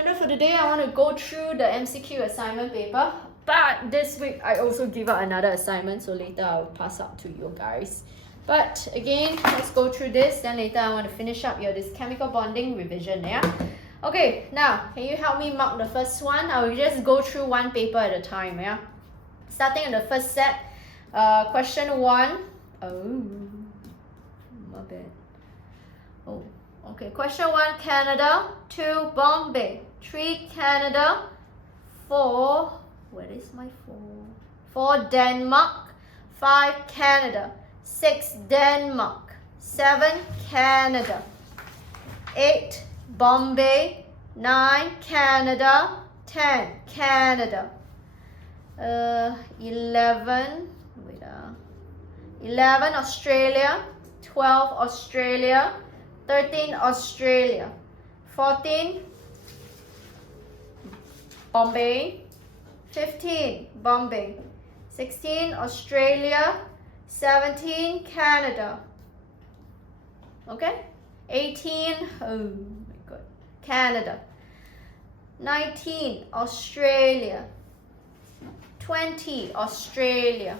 agenda for today, I want to go through the MCQ assignment paper. But this week, I also give out another assignment, so later I'll pass out to you guys. But again, let's go through this. Then later, I want to finish up this chemical bonding revision, yeah? Okay, now, can you help me mark the first one? I will just go through one paper at a time, yeah? Starting in the first set, question 1. Oh, my bad. Oh, okay. Question 1, Canada. 2, Bombay. 3, Canada. 4, where is my 4? 4, Denmark. 5, Canada. 6, Denmark. 7, Canada. 8, Bombay. 9, Canada. 10, Canada. 11, 11, Australia. 12, Australia. 13, Australia. 14, Bombay. 15, Bombay. 16, Australia. 17, Canada. Okay? 18, oh my god, Canada. 19, Australia. 20, Australia.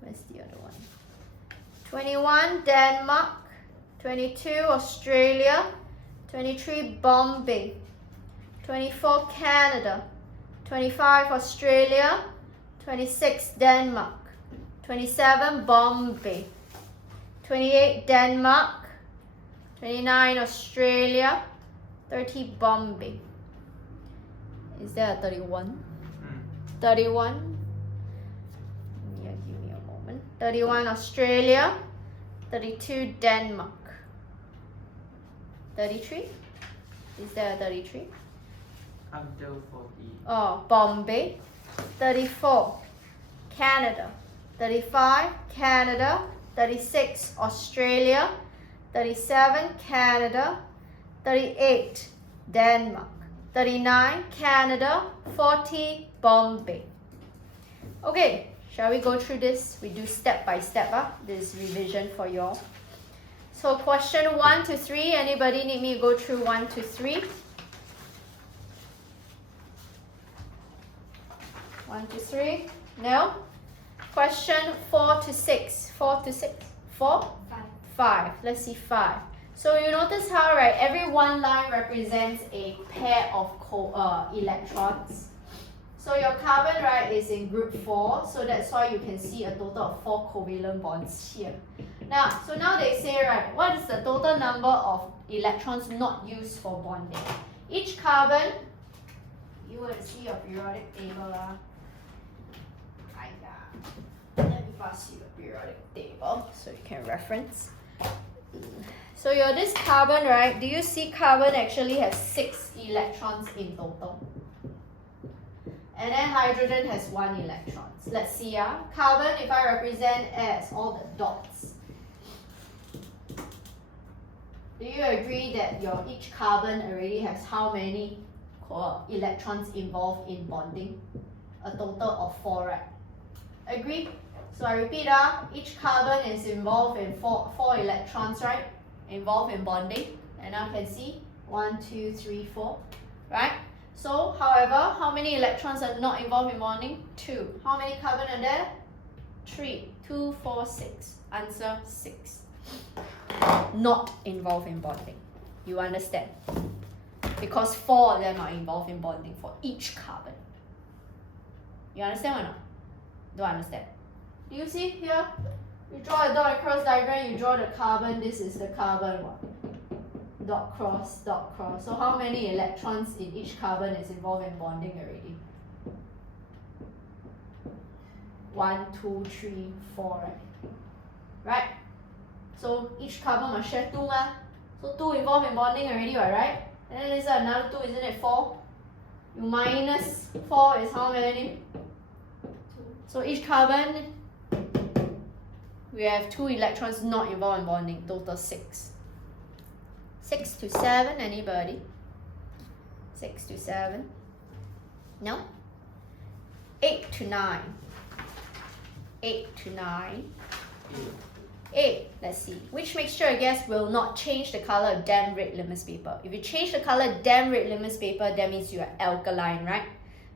Where's the other one? 21, Denmark. 22, Australia. 23, Bombay. 24, Canada. 25, Australia. 26, Denmark. 27, Bombay. 28, Denmark. 29, Australia. 30, Bombay. Is there a 31? 31. Yeah, give me a moment. 31, Australia. 32, Denmark. 33? Is there a 33? Until 40. Oh, Bombay. 34, Canada. 35, Canada. 36, Australia. 37, Canada. 38, Denmark. 39, Canada. 40, Bombay. Okay, shall we go through this? We do step by step, this revision for y'all. So question 1 to 3, anybody need me to go through 1 to 3? 1 to 3, no? Question 4 to 6, 4 to 6, 4? 5, let's see 5. So you notice how, right, every one line represents a pair of electrons. So your carbon, right, is in group 4, so that's why you can see a total of 4 covalent bonds here. Now, so now they say, right, what is the total number of electrons not used for bonding? Each carbon, you will see your periodic table. Let me pass you the periodic table so you can reference. So this carbon, right, do you see carbon actually has 6 electrons in total? And then hydrogen has 1 electron. Let's see, carbon, if I represent as all the dots. Do you agree that your each carbon already has how many electrons involved in bonding? A total of 4, right? Agree? So I repeat, each carbon is involved in 4 electrons, right? Involved in bonding. And now you can see 1, 2, 3, 4, right? So, however, how many electrons are not involved in bonding? 2. How many carbon are there? 3. 2, 4, 6. Answer 6. Not involved in bonding. You understand? Because 4 of them are involved in bonding for each carbon. You understand or not? Don't understand. Do you see here? You draw a dot across diagram, you draw the carbon, this is the carbon one. Dot cross, dot cross. So how many electrons in each carbon is involved in bonding already? 1, 2, 3, 4, right? Right? So each carbon must share 2, so 2 involved in bonding already, right? And then there's another 2, isn't it 4? You minus 4 is how many? 2. So each carbon, we have 2 electrons not involved in bonding, total 6. 6 to 7, anybody? 6 to 7? No? 8 to 9. 8 to 9. A, let's see. Which mixture of gas will not change the color of damp red litmus paper? If you change the color of damp red litmus paper, that means you are alkaline, right?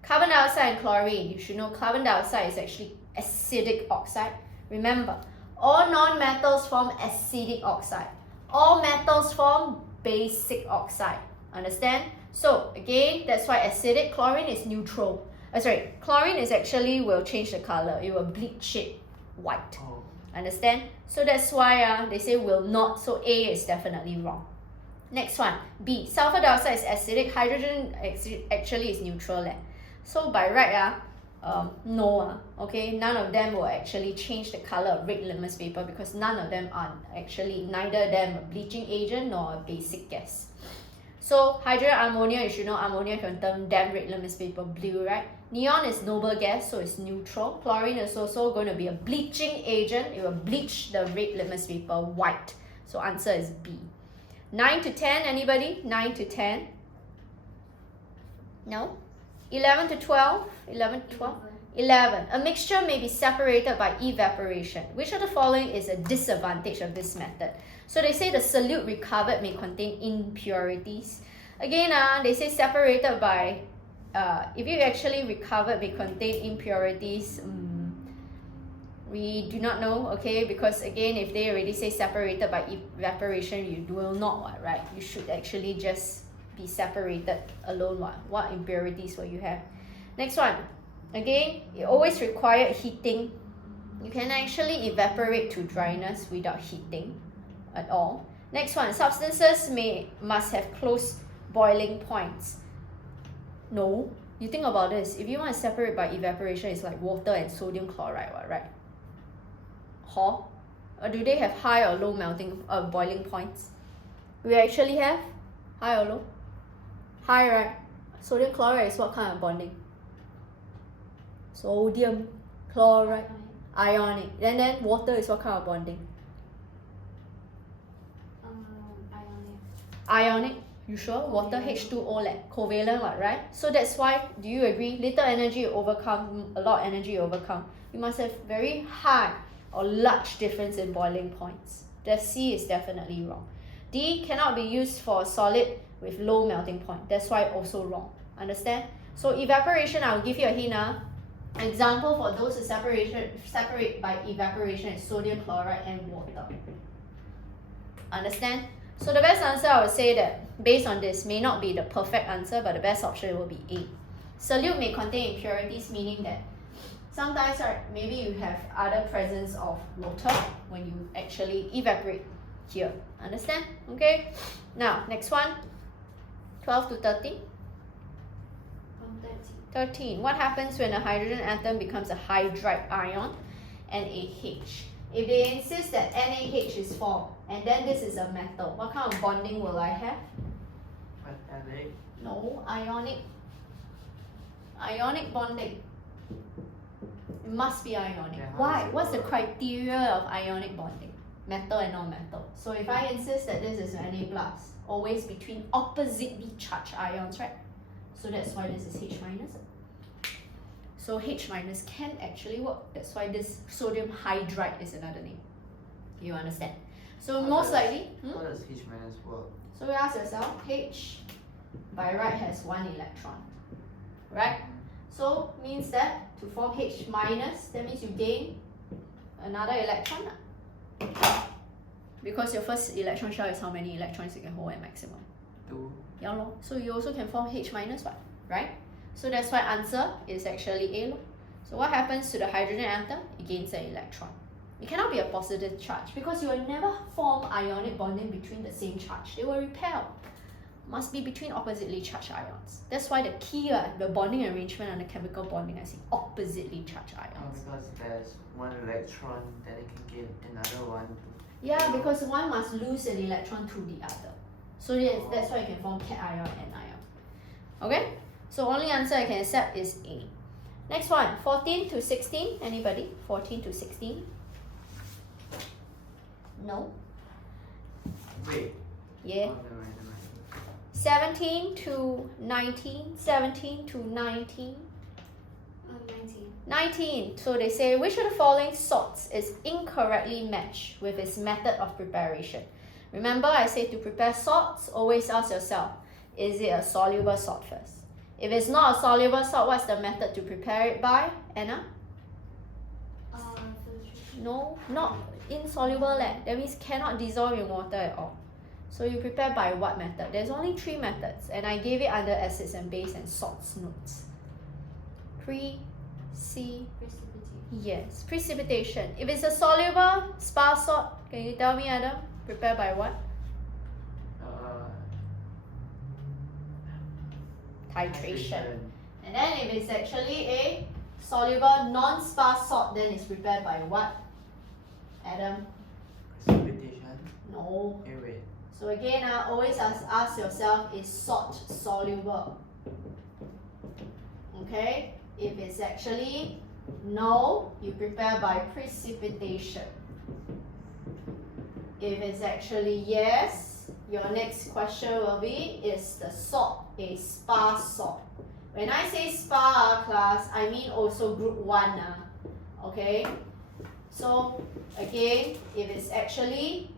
Carbon dioxide and chlorine. You should know carbon dioxide is actually acidic oxide. Remember, all non-metals form acidic oxide. All metals form basic oxide. Understand? So again, that's why acidic. Chlorine is neutral. Chlorine is actually will change the color. It will bleach it white. Oh. Understand? So that's why they say will not. So A is definitely wrong. Next one, B. Sulfur dioxide is acidic. Hydrogen actually is neutral. So by right, no. Okay, none of them will actually change the color of red litmus paper because none of them are actually neither them a bleaching agent nor a basic gas. So hydrogen ammonia, you should know ammonia can turn damp red litmus paper blue, right? Neon is noble gas, so it's neutral. Chlorine is also going to be a bleaching agent. It will bleach the red litmus paper white. So answer is B. 9 to 10, anybody? 9 to 10? No? 11 to 12? 11 to 12? 11. A mixture may be separated by evaporation. Which of the following is a disadvantage of this method? So they say the solute recovered may contain impurities. Again, they say separated by, if you actually recovered may contain impurities, we do not know, okay? Because again, if they already say separated by evaporation, you will not, right? You should actually just be separated alone. What impurities will you have? Next one. Again, it always required heating. You can actually evaporate to dryness without heating at all. Next one, substances must have close boiling points. No, you think about this. If you want to separate by evaporation, it's like water and sodium chloride, right? Or do they have high or low boiling points? We actually have high or low? High, right? Sodium chloride is what kind of bonding? Sodium chloride, ionic. And then water is what kind of bonding? Ionic. You sure? Water H2O covalent, right? So that's why, do you agree? Little energy overcome, a lot of energy overcome. You must have very high or large difference in boiling points. The C is definitely wrong. D cannot be used for a solid with low melting point. That's why also wrong. Understand? So evaporation, I'll give you a hint. Example for those who separate by evaporation is sodium chloride and water. Understand? So the best answer, I would say that based on this may not be the perfect answer, but the best option will be A. Solute may contain impurities, meaning that sometimes maybe you have other presence of water when you actually evaporate here. Understand? Okay. Now next one, 12 to 13. 13. What happens when a hydrogen atom becomes a hydride ion, NaH? If they insist that NaH is formed and then this is a metal, what kind of bonding will I have? Metallic. No, ionic. Ionic bonding. It must be ionic. Yeah, Why? What's the criteria of ionic bonding? Metal and non-metal. So if I insist that this is Na+, always between oppositely charged ions, right? So that's why this is H-. So H- can actually work. That's why this sodium hydride is another name. You understand? So most likely, How does H- work? so you ask yourself, H by right has 1 electron, right? So means that to form H-, that means you gain another electron. Because your first electron shell is how many electrons you can hold at maximum? 2. Yeah, lor. So you also can form H-, right? So that's why answer is actually A. So what happens to the hydrogen atom? It gains an electron. It cannot be a positive charge because you will never form ionic bonding between the same charge. They will repel. Must be between oppositely charged ions. That's why the key, the bonding arrangement and the chemical bonding, I see oppositely charged ions. Because there's 1 electron, then it can gain another one. Yeah, because one must lose an electron to the other. So that's why you can form cation and anion. Okay? So only answer I can accept is A. Next one, 14 to 16. Anybody? 14 to 16? No? Wait. Yeah. Oh, never mind. 17 to 19. 17 to 19. 19. 19. So they say, which of the following salts is incorrectly matched with its method of preparation? Remember, I say to prepare salts, always ask yourself, is it a soluble salt first? If it's not a soluble salt, what's the method to prepare it by, Anna? Filtration. No, not insoluble. That means cannot dissolve in water at all. So you prepare by what method? There's only 3 methods, and I gave it under acids and base and salts notes. Precipitation. Yes, precipitation. If it's a soluble spa salt, can you tell me, Adam? Prepare by what? Titration. And then if it's actually a soluble non-spa salt, then it's prepared by what? Adam? Precipitation. No. Okay, wait. So again, always ask yourself, is salt soluble? Okay? If it's actually no, you prepare by precipitation. If it's actually yes, your next question will be, is the salt a spa salt? When I say spa class, I mean also group 1. Okay? So again, if it's actually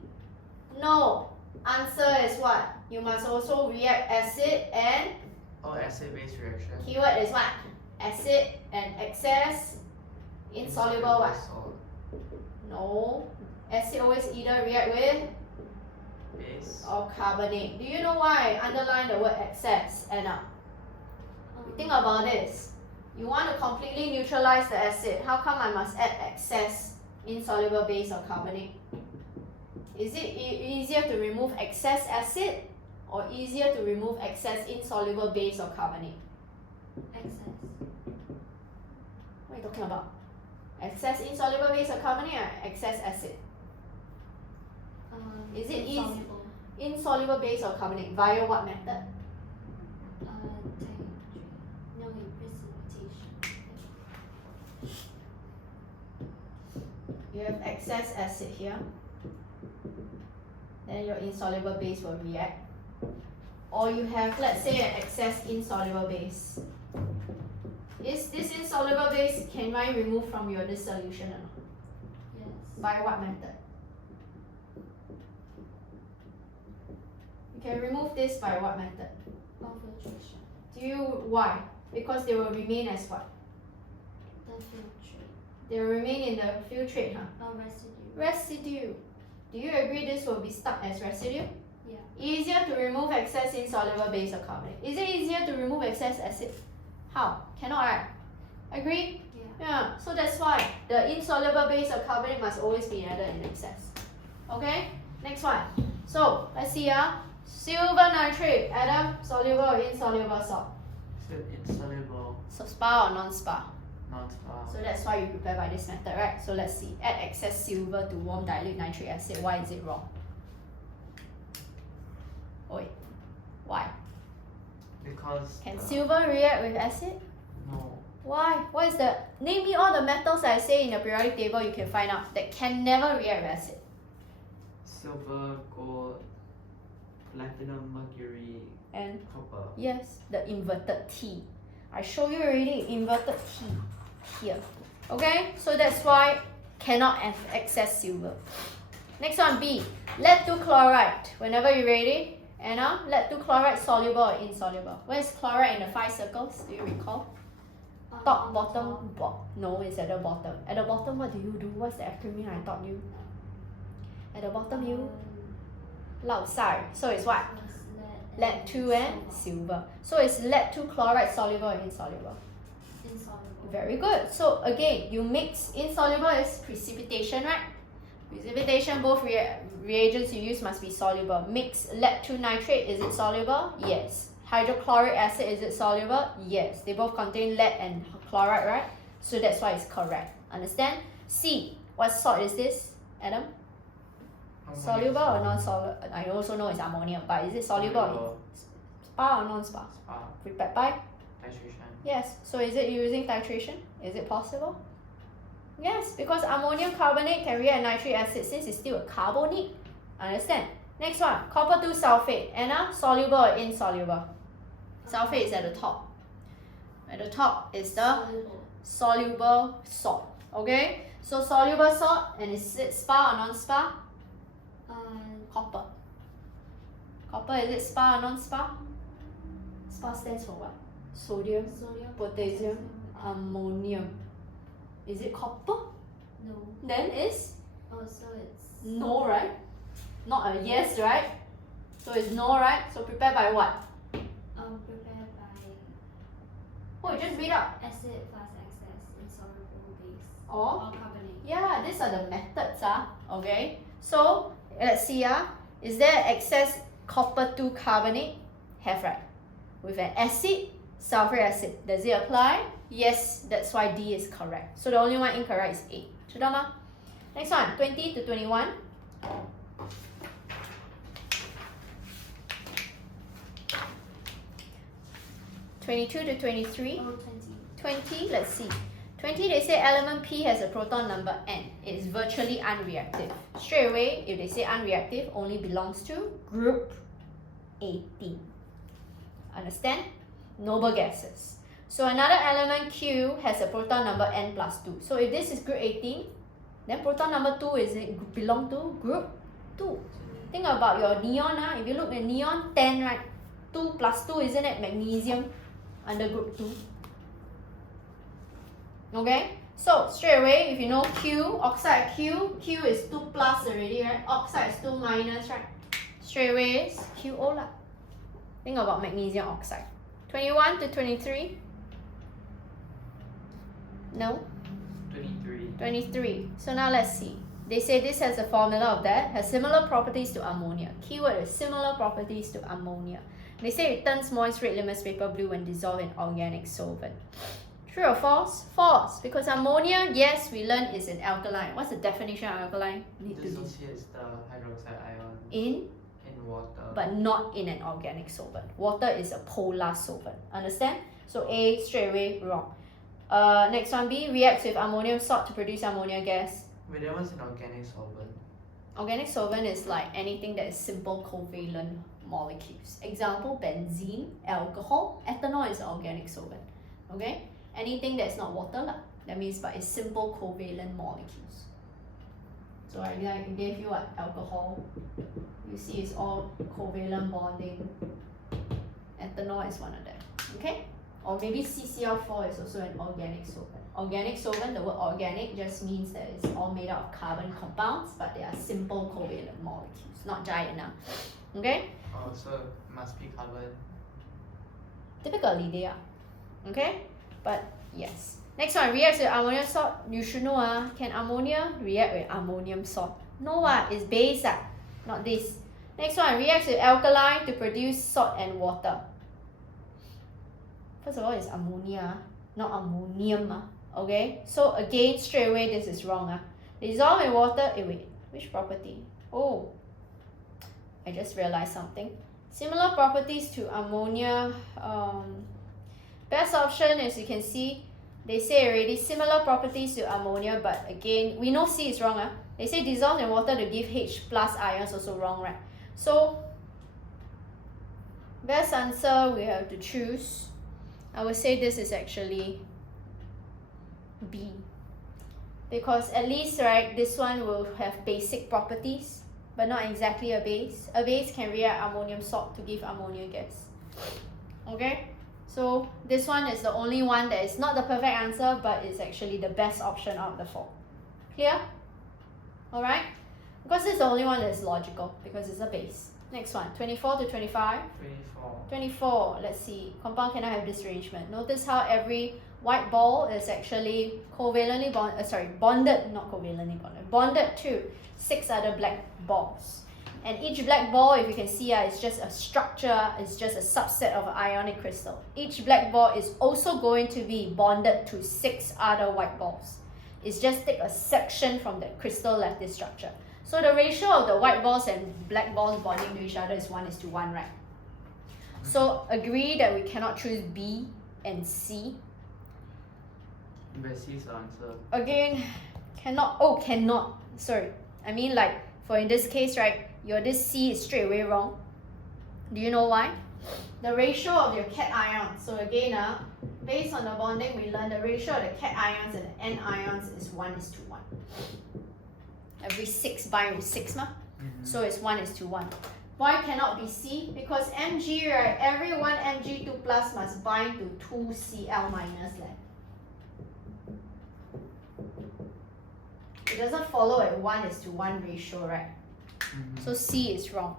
no, answer is what? You must also react acid and Oh, acid-base reaction. keyword is what? Acid and excess insoluble what? Salt. No. Acid always either react with Base. or carbonate. Do you know why I underline the word excess, Anna? Think about this. You want to completely neutralize the acid. How come I must add excess insoluble base or carbonate? Is it easier to remove excess acid or easier to remove excess insoluble base or carbonate? Excess. What are you talking about? Excess insoluble base or carbonate or excess acid? Is it easy? Insoluble. Insoluble base or carbonate via what method? Titrate. No, wait, precipitation. You have excess acid here. Then your insoluble base will react. Or you have, let's say, an excess insoluble base. Is this insoluble base, can I remove from your this solution or not? Yes. By what method? You can remove this by what method? Or filtration. Why? Because they will remain as what? The filtrate. They will remain in the filtrate, Or residue. Residue. Do you agree this will be stuck as residue? Yeah. Easier to remove excess insoluble base or carbonate. Is it easier to remove excess acid? How? Cannot, right? Agree? Yeah. Yeah. So that's why the insoluble base or carbonate must always be added in excess. Okay? Next one. So let's see. Silver nitrate, Adam, soluble or insoluble salt? So insoluble, So spa or non-spa? non-spa. So that's why you prepare by this method, right? So let's see. Add excess silver to warm dilute nitric acid. Why is it wrong? Oi. Why? Because Can silver react with acid? no. Why? What is the... Name me all the metals I say in the periodic table you can find out that can never react with acid. Silver, gold, platinum, mercury, And copper. yes, the inverted T. I show you already inverted T here. Okay, so that's why cannot have excess silver. Next one, B. Lead 2 chloride. Whenever you're ready, Anna, lead 2 chloride soluble or insoluble? Where's chloride in the 5 circles? Do you recall? Top, bottom, no, it's at the bottom. At the bottom, what do you do? What's the acronym I taught you? At the bottom, you lao sai. So it's what? Lead 2 and silver. So it's lead 2 chloride soluble or insoluble? Insoluble. Very good. So again, you mix insoluble is precipitation, right? Precipitation, both reagents you use must be soluble. Mix lead 2 nitrate, is it soluble? Yes. Hydrochloric acid, is it soluble? Yes. They both contain lead and chloride, right? So that's why it's correct. Understand? C. What salt is this, Adam? Soluble or non-soluble? I also know it's ammonium, but is it soluble? Spa or non-spa? Spa. Prepared by? Titration. Yes. So is it using titration? Is it possible? Yes, because ammonium carbonate can react nitric acid since it's still a carbonate. Understand? Next one, copper 2 sulfate. Anna, soluble or insoluble? Sulfate is at the top. At the top is the Soluble. soluble salt. Okay? So soluble salt, and is it spar or non-spar? Uh, Copper. Copper, is it spar or non-spar? Spar stands for what? Sodium, sodium, potassium, ammonium. Is it copper? No. Then is Oh, so it's no, right? Not a yes, right? So it's no, right? So prepared by what? prepared by Oh, you just read out. acid plus excess insoluble base Or or carbonate. yeah, these are the methods, okay? So let's see, is there excess copper 2 carbonate? Have, right? With an acid, sulfuric acid. Does it apply? Yes, that's why D is correct. So the only one incorrect is A. 知道吗? Next one, 20 to 21. (22 to 23). Oh, 20. 20, let's see. 20, they say element P has a proton number n. It is virtually unreactive. Straight away, if they say unreactive, only belongs to group 18. Understand? Noble gases. So another element Q has a proton number n plus 2. So if this is group 18, then proton number 2 is it belong to group 2. Think about your neon. If you look at neon, 10, right? 2 plus 2, isn't it magnesium under group 2? Okay, so straight away, if you know Q, oxide Q is 2 plus already, right? Oxide is 2 minus, right? Straight away is QO lah. Think about magnesium oxide. 21 to 23. No? 23. 23. So now let's see. They say this has a formula of that, has similar properties to ammonia. Keyword is similar properties to ammonia. They say it turns moist red litmus paper blue when dissolved in organic solvent. True or false? False. Because ammonia, yes, we learned is an alkaline. What's the definition of alkaline? Need to be Dissociates the hydroxide ion in, in water. but not in an organic solvent. Water is a polar solvent. Understand? So A, straight away, wrong. Next one, B, reacts with ammonium salt to produce ammonia gas. Wait, that was an organic solvent. Organic solvent is like anything that is simple covalent molecules. Example, benzene, alcohol, ethanol is an organic solvent. Okay? Anything that's not water lah. That means but it's simple covalent molecules. So I gave you what? Alcohol. You see it's all covalent bonding. Ethanol is one of them. Okay? Or maybe CCl4 is also an organic solvent. Organic solvent, the word organic just means that it's all made out of carbon compounds, but they are simple covalent molecules, not giant now. Okay? Oh, so must be carbon. Typically they are. Okay? But yes. Next one, reacts with ammonium salt. You should know, can ammonia react with ammonium salt? No, it's base, not this. Next one, reacts with alkaline to produce salt and water. First of all, it's ammonia, not ammonium. Okay? So again, straight away, this is wrong. Dissolve in water. Wait, which property? Oh, I just realized something. Similar properties to ammonia. Best option, as you can see, they say already similar properties to ammonia, but again, we know C is wrong. They say dissolve in water to give H plus ions, also wrong, right? So, best answer we have to choose. I would say this is actually B. Because at least, right, this one will have basic properties, but not exactly a base. A base can react ammonium salt to give ammonia gas. Okay? So this one is the only one that is not the perfect answer, but it's actually the best option out of the 4. Clear? Alright? Because it's the only one that is logical, because it's a base. Next one, 24 to 25. 24. 24, let's see. Compound cannot have disarrangement. Notice how every white ball is actually covalently bonded, not covalently bonded, bonded to 6 other black balls. And each black ball, if you can see, is just a structure, it's just a subset of an ionic crystal. Each black ball is also going to be bonded to 6 other white balls. It's just take a section from the crystal left this structure. So the ratio of the white balls and black balls bonding to each other is 1:1, right? So agree that we cannot choose B and C. But C is the answer. Again, cannot, sorry. I mean, like, for in this case, right, your this C is straight away wrong. Do you know why? The ratio of your cation. So again, based on the bonding, we learned the ratio of the cations and the anions is 1:1. Every 6 bind with 6 ma? So it's 1:1. Why cannot be C? Because Mg, right, every one Mg2 plus must bind to 2 Cl minus. It doesn't follow at 1:1 ratio, right? So C is wrong.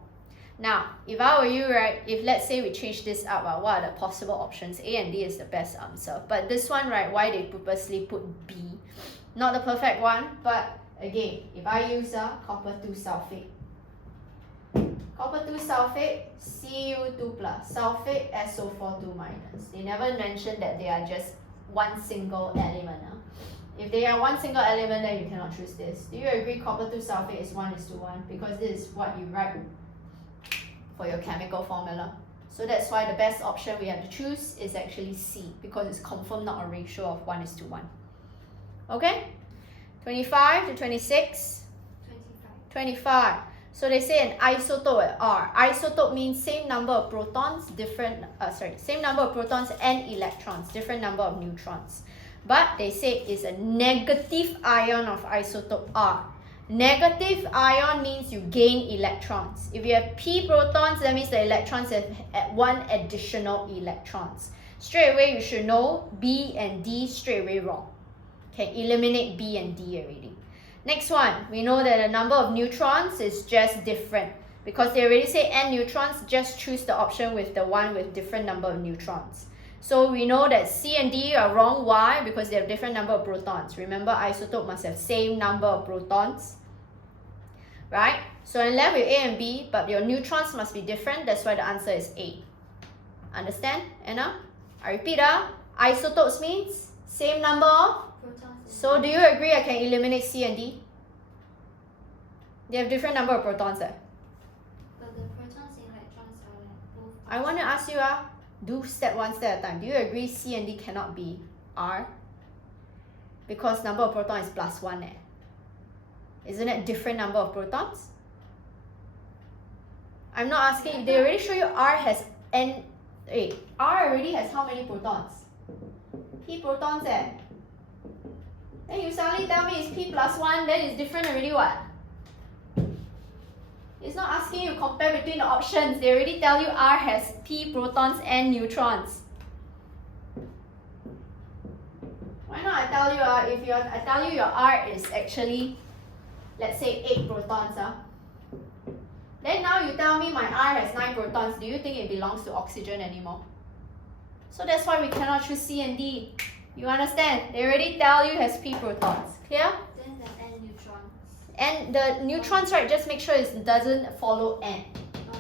Now, if I were you, right, if let's say we change this up, what are the possible options? A and D is the best answer. But this one, right, why they purposely put B? Not the perfect one, but again, if I use copper 2 sulfate, copper 2 sulfate, Cu2 plus, sulfate, SO4 2 minus. They never mentioned that they are just one single element. If they are one single element, then you cannot choose this. Do you agree copper 2 sulfate is 1:1? Because this is what you write for your chemical formula. So that's why the best option we have to choose is actually C, because it's confirmed not a ratio of 1:1. Okay? 25 to 26. 25. So they say an isotope at R. Isotope means same number of protons, same number of protons and electrons, different number of neutrons. But they say it's a negative ion of isotope R. Negative ion means you gain electrons. If you have p protons, that means the electrons have one additional electrons. Straight away you should know B and D straight away wrong. Okay, eliminate B and D already. Next one, we know that the number of neutrons is just different. Because they already say n neutrons, just choose the option with the one with different number of neutrons. So we know that C and D are wrong. Why? Because they have different number of protons. Remember, isotope must have same number of protons. Right? So I'm left with A and B, but your neutrons must be different. That's why the answer is A. Understand, Anna? I repeat, isotopes means same number of. So do you agree I can eliminate C and D? They have different number of protons there. But the protons and electrons are like both. I want to ask you, do step one step at a time. Do you agree C and D cannot be R? Because number of protons is +1. Isn't it different number of protons? I'm not asking. They already show you R has N. Wait, R already has how many protons? P protons. Then you suddenly tell me it's P +1. Then it's different already. What? It's not asking you compare between the options. They already tell you R has P protons and neutrons. Why not I tell you I tell you your R is actually, let's say 8 protons. Then now you tell me my R has 9 protons. Do you think it belongs to oxygen anymore? So that's why we cannot choose C and D. You understand? They already tell you has P protons. Clear? Then the n neutrons. And the neutrons, right, just make sure it doesn't follow N. Okay.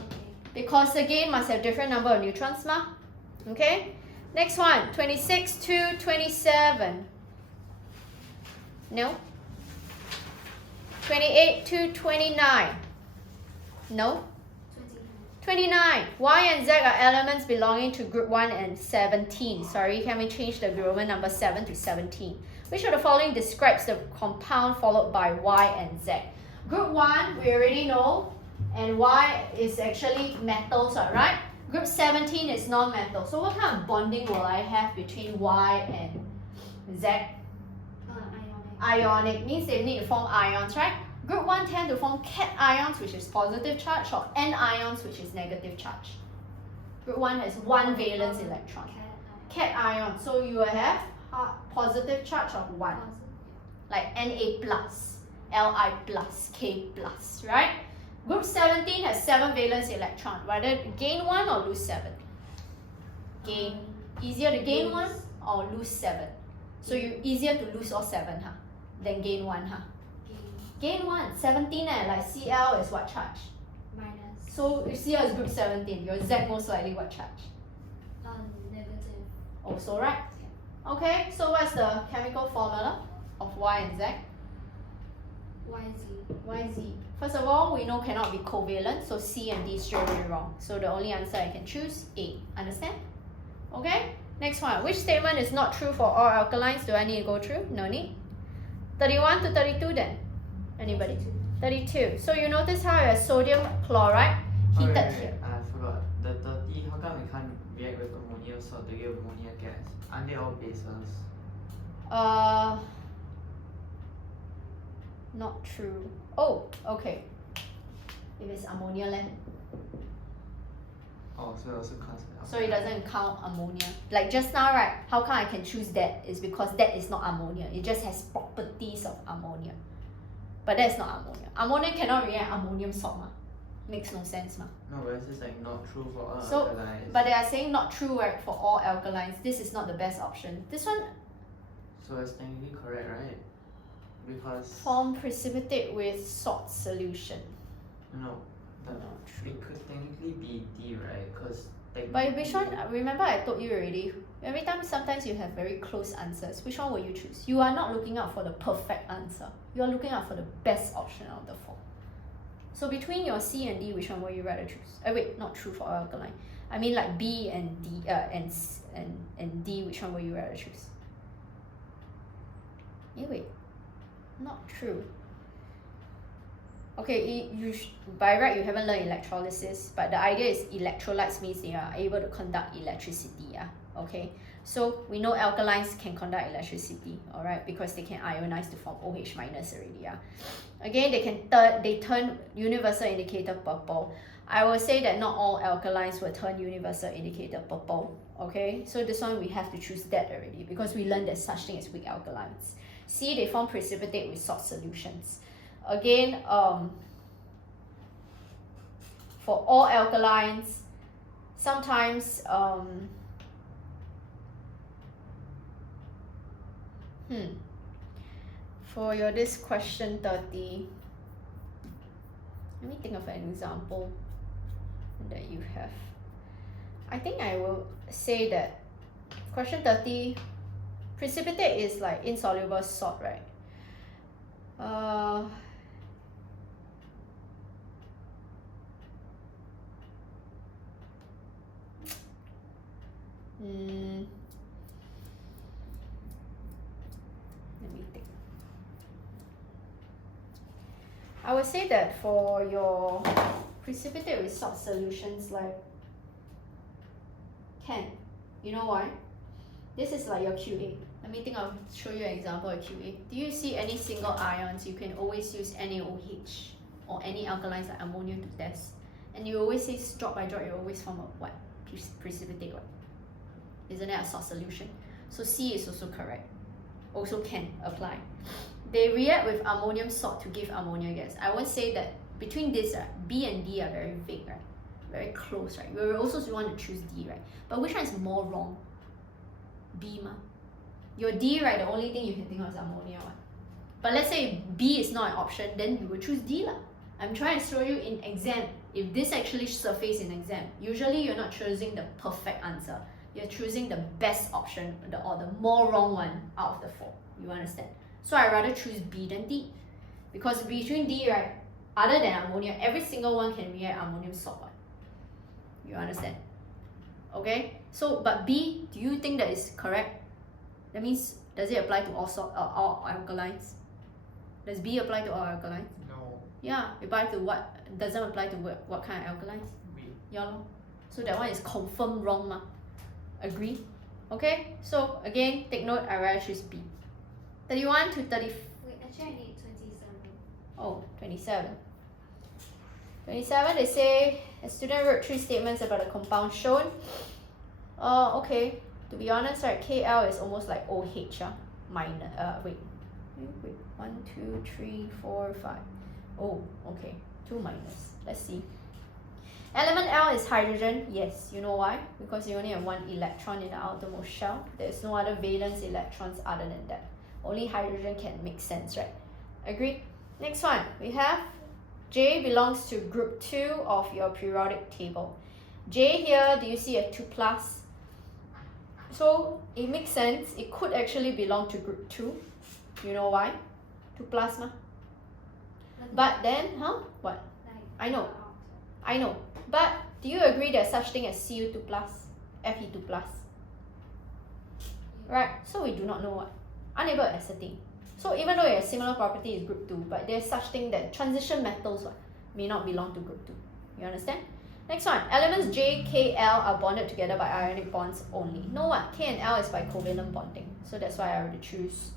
Because again, must have different number of neutrons, ma. Okay? Next one, 26 to 27. No? 28 to 29. No? 29. Y and Z are elements belonging to group 1 and 17. Sorry, can we change the Roman number 7 to 17? Which of the following describes the compound followed by Y and Z? Group 1, we already know, and Y is actually metals, right? Group 17 is non-metal. So what kind of bonding will I have between Y and Z? Ionic. Ionic means they need to form ions, right? Group 1 tend to form cations, which is positive charge, or anions, which is negative charge. Group 1 has one valence electron. Cation. So you will have positive charge of 1. Like Na plus, Li plus, K plus, right? Group 17 has 7 valence electron. Whether gain 1 or lose 7? Gain. Easier to gain 1 or lose 7? So you easier to lose all 7 than gain 1 Gain 1, 17 like Cl is what charge? Minus. So if Cl is group 17, your Z most likely what charge? Negative. Also right? Okay, so what's the chemical formula of Y and Z? YZ. YZ. First of all, we know cannot be covalent, so C and D straight away wrong. So the only answer I can choose A. Understand? Okay? Next one. Which statement is not true for all alkalines? Do I need to go through? No need. 31 to 32 then. Anybody? 32. So you notice how it has sodium chloride heated here. I forgot. The 30, how come react with ammonium salt to give ammonia gas? Aren't they all bases? Not true. Oh, okay. If it's ammonia then. Oh, so it also counts as So it doesn't count ammonia. Like just now, right? How come I can choose that? Is because that is not ammonia. It just has properties of ammonia. But that's not ammonia. Ammonia cannot react ammonium salt, ma. Makes no sense, ma. No, but it's just like not true for all So, alkalis. but they are saying not true, right? For all alkalines, this is not the best option. This one So it's technically correct, right? Because form precipitate with salt solution. no, the, Not true. it could technically be D, right? Because But which one? Remember, I told you already. Every time, sometimes you have very close answers. Which one will you choose? You are not looking out for the perfect answer. You are looking out for the best option out of the four. So between your C and D, which one will you rather choose? Wait, not true for alkaline. I mean like B and D, and D. Which one will you rather choose? Wait, not true. Okay, by right you haven't learned electrolysis, but the idea is electrolytes means they are able to conduct electricity. Yeah. Okay. So we know alkalines can conduct electricity, all right, because they can ionize to form OH minus already. Yeah. Again, they turn universal indicator purple. I will say that not all alkalines will turn universal indicator purple. Okay. So this one we have to choose that already because we learned that such thing as weak alkalines. C, they form precipitate with salt solutions. Again, for all alkalines, sometimes for your this question 30, let me think of an example that you have. I think I will say that question 30, precipitate is like insoluble salt, right? Let me think. I would say that for your precipitate with salt solutions, like can. You know why? This is like your QA. Let me think. I'll show you an example of QA. Do you see any single ions? You can always use NaOH or any alkalines like ammonia to test. And you always say drop by drop, you always form a what? Precipitate, what? Isn't that a salt solution? So C is also correct. Also can apply. They react with ammonium salt to give ammonia gas. I won't say that between this, B and D are very vague, right? Very close, right? We also want to choose D, right? But which one is more wrong? B, ma. Your D, right? The only thing you can think of is ammonia, one. But let's say B is not an option, then you will choose D, lah. I'm trying to show you in exam. If this actually surface in exam, usually you're not choosing the perfect answer. You're choosing the best option, or the more wrong one out of the four. You understand? So I rather choose B than D, because between D, right, other than ammonia, every single one can react ammonium salt. You understand? Okay. So, but B, do you think that is correct? That means, does it apply to all alkalines? Does B apply to all alkalines? No. Yeah, it applies to what? Doesn't apply to what kind of alkalines? B. Yeah, lor. So that one is confirmed wrong, ma. Agree? Okay. So again, take note. I rather choose B. 31 to 30. Wait, actually I need 27. Oh, 27. 27, they say a student wrote 3 statements about the compound shown. Okay. To be honest, right, KL is almost like OH, minus. Wait. 1, 2, 3, 4, 5. Oh, okay. 2 minus. Let's see. Element L is hydrogen. Yes. You know why? Because you only have 1 electron in the outermost shell. There's no other valence electrons other than that. Only hydrogen can make sense, right? Agree? Next one. We have J belongs to group 2 of your periodic table. J here, do you see a 2 plus? So it makes sense. It could actually belong to group 2. You know why? 2 plus, ma. But then, what? I know. But do you agree there's such thing as Cu2 plus, Fe2 plus? Right? So we do not know what. Unable to ascertain. So even though it has similar property is group 2, but there's such thing that transition metals may not belong to group 2. You understand? Next one, elements J, K, L are bonded together by ionic bonds only. No one, K and L is by covalent bonding. So that's why I would choose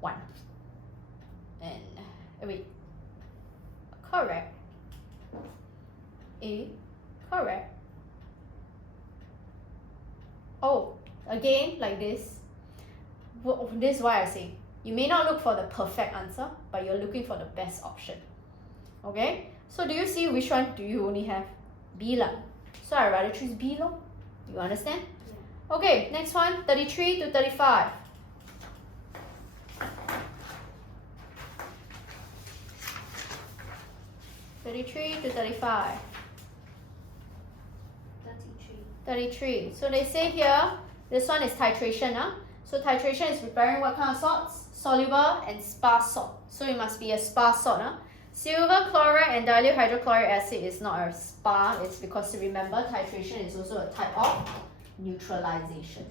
1. And, wait, correct. A, correct. Oh, again, like this. This is why I say, you may not look for the perfect answer, but you're looking for the best option. Okay? So do you see which one do you only have? B lah. So I'd rather choose B lor. You understand? Yeah. Okay, next one, 33 to 35. 33 to 35. 33. 33. So they say here, this one is titration. So titration is preparing what kind of salts? Soluble and sparse salt. So it must be a sparse salt. Silver chloride and dilute hydrochloric acid is not a sparse. It's because, remember, titration is also a type of neutralization.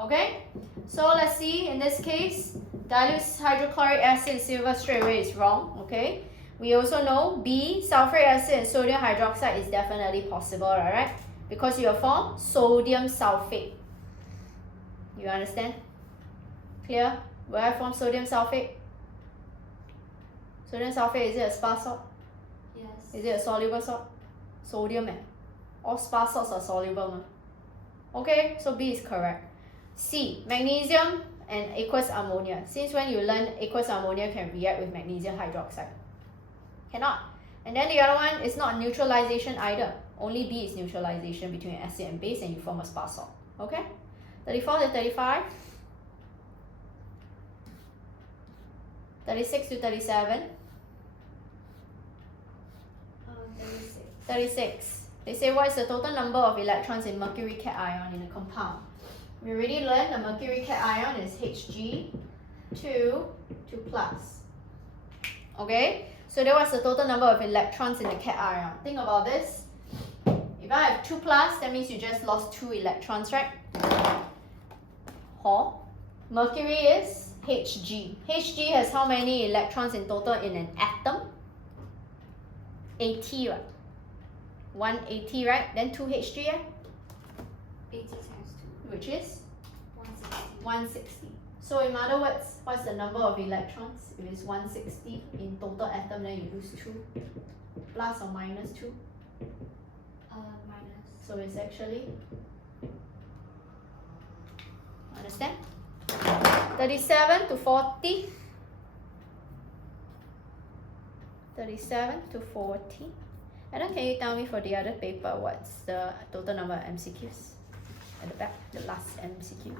Okay? So let's see, in this case, dilute hydrochloric acid silver straight away is wrong. Okay? We also know B, sulfuric acid and sodium hydroxide is definitely possible, alright? Because you have formed sodium sulfate. You understand? Clear? Will I form sodium sulfate? Sodium sulfate, is it a sparse salt? Yes. Is it a soluble salt? Sodium. All sparse salts are soluble. Okay, so B is correct. C, magnesium and aqueous ammonia. Since when you learn aqueous ammonia can react with magnesium hydroxide? Cannot. And then the other one is not neutralization either. Only B is neutralization between acid and base and you form a sparse salt. Okay? 34 to 35. 36 to 37. 36. 36. They say what is the total number of electrons in mercury cation in a compound? We already learned the mercury cation is Hg, 2 plus. Okay? So that was the total number of electrons in the cation. Think about this. If I have 2 plus, that means you just lost 2 electrons, right? Mercury is Hg. Hg has how many electrons in total in an atom? 80, right? 180, right? Then 2 Hg, right? 80 times 2. Which is 160. 160. So in other words, what's the number of electrons? If it's 160 in total atom, then you lose 2. Plus or minus 2? Minus. So it's actually, understand? 37 to 40. 37 to 40. And then can you tell me for the other paper, what's the total number of MCQs? At the back, the last MCQ.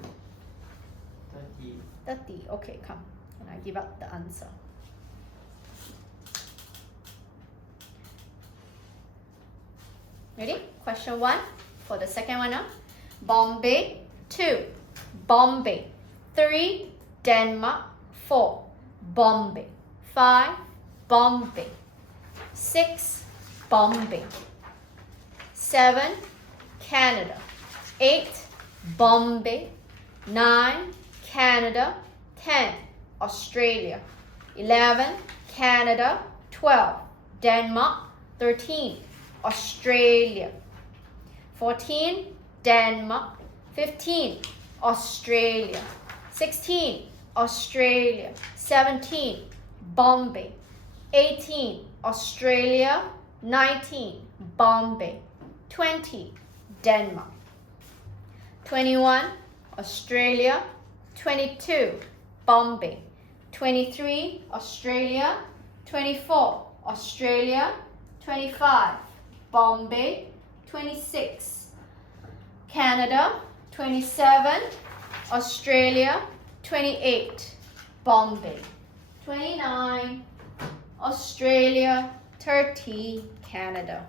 30. 30. Okay, come. And I give out the answer. Ready? Question 1 for the second one now. Bombay. 2. Bombay. 3. Denmark. 4. Bombay. 5. Bombay. 6. Bombay. 7. Canada. 8. Bombay. 9. Canada. 10. Australia. 11. Canada. 12. Denmark. 13. Australia. 14. Denmark. 15. Australia. 16. Australia. 17. Bombay. 18. Australia. 19. Bombay. 20. Denmark. 21. Australia. 22. Bombay. 23. Australia. 24. Australia. 25. Bombay. 26. Canada. 27. Australia. 28. Bombay. 29. Australia. 30. Canada.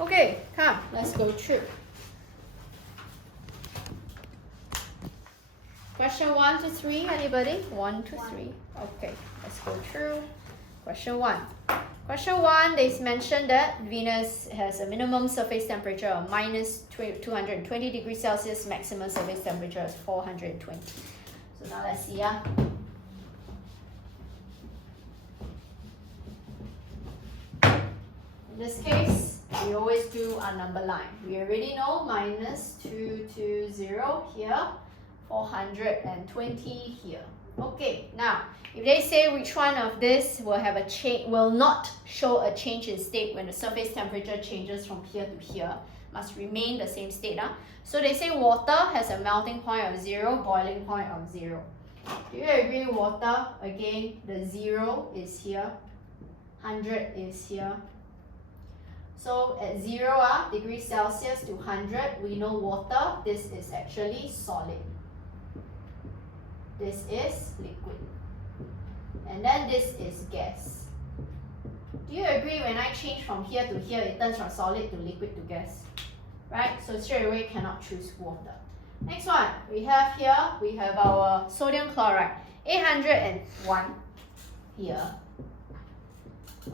Okay, come, let's go through. Question 1 to 3, anybody? 1 to 3. Okay, let's go through. Question 1. Question 1, they mentioned that Venus has a minimum surface temperature of minus 220 degrees Celsius, maximum surface temperature is 420. So now let's see. In this case, we always do our number line. We already know minus 220 here, 420 here. Okay, now if they say which one of this will have a change, will not show a change in state when the surface temperature changes from here to here, must remain the same state. So they say water has a melting point of 0, boiling point of 0. Do you agree water, again, the 0 is here, 100 is here. So at 0 degrees Celsius to 100, we know water, this is actually solid. This is liquid. And then this is gas. Do you agree when I change from here to here, it turns from solid to liquid to gas? Right? So straight away cannot choose water. Next one, we have here, we have our sodium chloride, 801 here.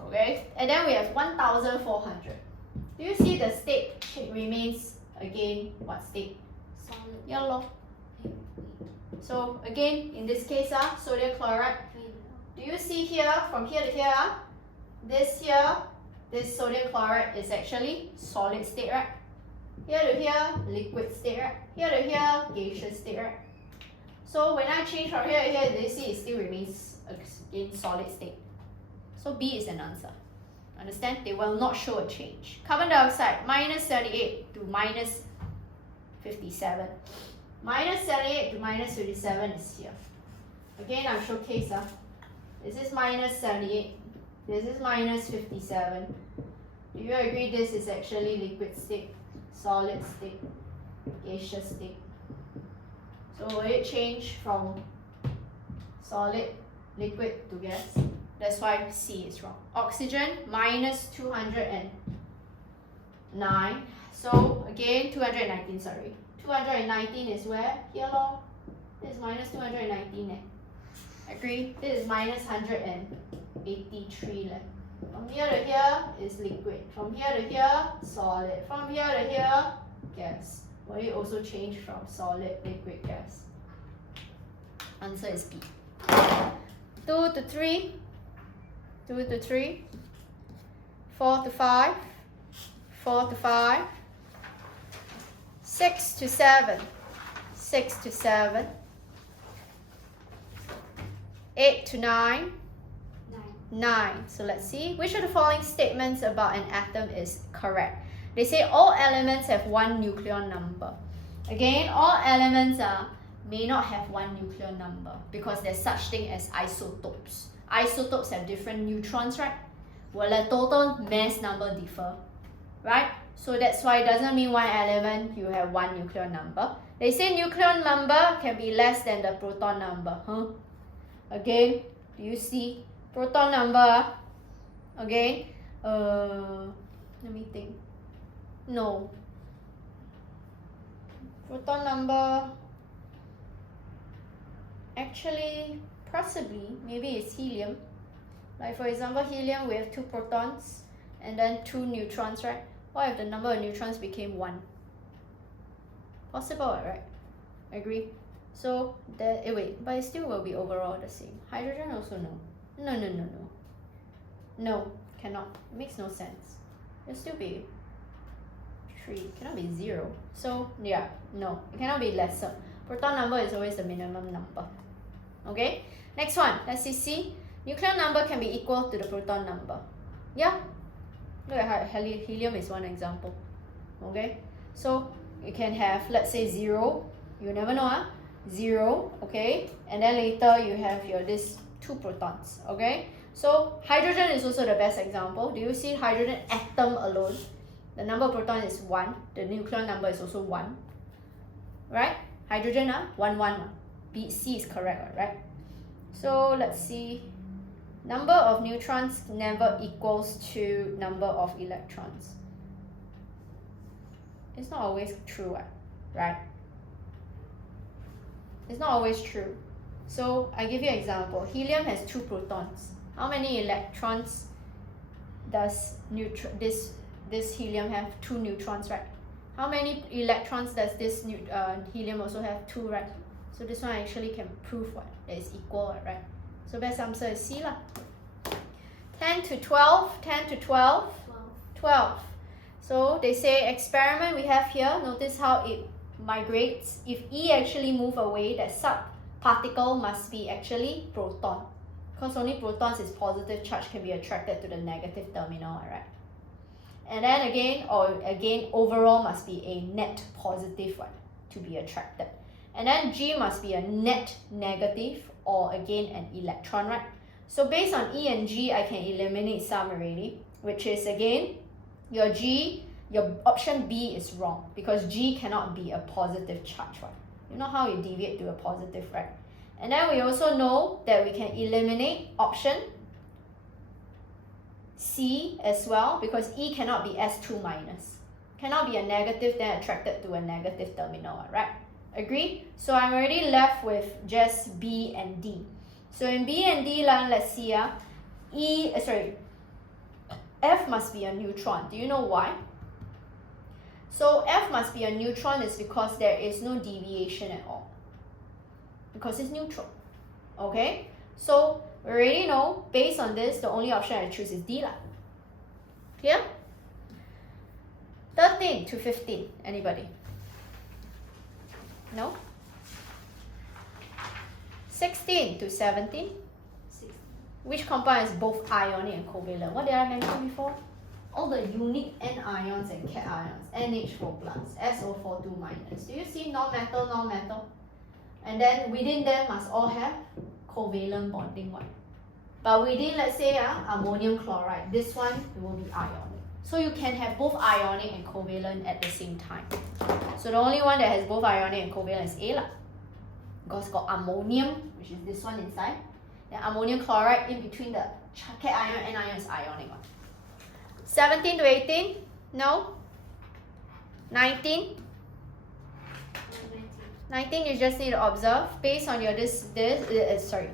Okay, and then we have 1400. Do you see the state remains again what state? Solid. Yellow. Wait. So again, in this case, sodium chloride. Do you see here, from here to here, this here, this sodium chloride is actually solid state, right? Here to here, liquid state, right? Here to here, gaseous state, right? So when I change from here to here, do you see it still remains in solid state? So B is an answer. Understand? They will not show a change. Carbon dioxide, minus 78 to minus 57. Minus 78 to minus 57 is here. Again, I'll showcase. This is minus 78. This is minus 57. Do you agree this is actually liquid state, solid state, gaseous state? So will it change from solid, liquid to gas? That's why C is wrong. Oxygen, minus 209. So again, 219, sorry. 219 is where? Here, lor. This is minus 219. Agree? This is minus 183. From here to here is liquid. From here to here, solid. From here to here, gas. Will it also change from solid, liquid, gas? Answer is B. 2 to 3. 2 to 3. 4 to 5. 4 to 5. 6 to 7. 6 to 7. 8 to 9. 9. So let's see. Which of the following statements about an atom is correct? They say all elements have one nucleon number. Again, all elements may not have one nucleon number because there's such thing as isotopes. Isotopes have different neutrons, right? Will the total mass number differ? Right? So that's why it doesn't mean one element you have one nucleon number. They say nucleon number can be less than the proton number. Again, do you see? Proton number, again, let me think. No. Proton number, actually, possibly, maybe it's helium. Like for example, helium, we have 2 protons and then 2 neutrons, right? What if the number of neutrons became 1? Possible, right? Agree? So, wait, but it still will be overall the same. Hydrogen also no. No. No, cannot. It makes no sense. It'll still be 3. It cannot be 0. So, yeah, no. It cannot be lesser. Proton number is always the minimum number. Okay? Next one. Let's see C. Nucleon number can be equal to the proton number. Yeah? Look at how helium is one example. Okay? So, you can have, let's say, 0. You never know, 0. Okay? And then later you have this 2 protons, okay? So hydrogen is also the best example. Do you see hydrogen atom alone? The number of protons is 1. The nucleon number is also 1. Right? Hydrogen, 1, 1. B, C is correct, right? So let's see. Number of neutrons never equals to number of electrons. It's not always true, right? It's not always true. So I give you an example. Helium has 2 protons. How many electrons does this helium have? 2 neutrons, right? How many electrons does this helium also have? 2, right? So this one actually can prove what? That is equal, right? So best answer is C lah. 10 to 12. 10 to 12. 12. 12. So they say experiment we have here, notice how it migrates. If E actually move away, that subparticle must be actually proton, because only protons is positive charge can be attracted to the negative terminal, alright? And then again, overall must be a net positive one to be attracted. And then G must be a net negative, or again an electron, right? So based on E and G, I can eliminate some already, which is again, your option B is wrong, because G cannot be a positive charge, right? You know how you deviate to a positive, right? And then we also know that we can eliminate option C as well, because E cannot be S2 minus. Cannot be a negative then attracted to a negative terminal, right? Agree? So I'm already left with just B and D. So in B and D line, let's see, F must be a neutron. Do you know why? So F must be a neutron is because there is no deviation at all, because it's neutral. Okay, so we already know, based on this, the only option I choose is D lah. Clear? 13 to 15, anybody? No? 16 to 17. 16. Which compound is both ionic and covalent? What did I mention before? All the unique N ions and cation ions. NH4 plus, SO4 2 minus. Do you see non-metal, non-metal? And then within them must all have covalent bonding one. But within, let's say, ammonium chloride, this one will be ionic. So you can have both ionic and covalent at the same time. So the only one that has both ionic and covalent is A lah. Because it's got ammonium, which is this one inside. Then ammonium chloride in between the cation ion and ion is ionic one. 17 to 18? No? 19? 19, you just need to observe. Based on your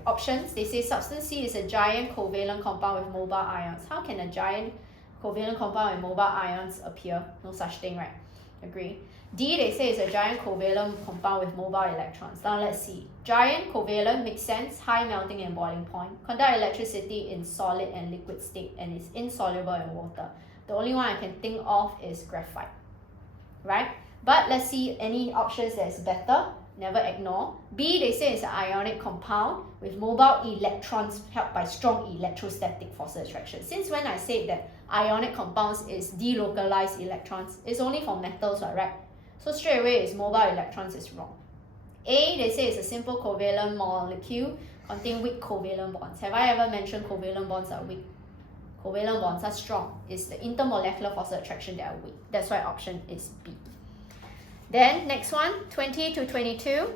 options, they say substance C is a giant covalent compound with mobile ions. How can a giant covalent compound with mobile ions appear? No such thing, right? Agree. D, they say is a giant covalent compound with mobile electrons. Now let's see. Giant covalent makes sense, high melting and boiling point, conduct electricity in solid and liquid state, and is insoluble in water. The only one I can think of is graphite, right? But let's see any options that is better. Never ignore. B, they say it's an ionic compound with mobile electrons helped by strong electrostatic force attraction. Since when I said that ionic compounds is delocalized electrons, it's only for metals, right? So straight away, it's mobile electrons is wrong. A, they say it's a simple covalent molecule containing weak covalent bonds. Have I ever mentioned covalent bonds are weak? Covalent bonds are strong. It's the intermolecular force attraction that are weak. That's why option is B. Then next one, 20 to 22.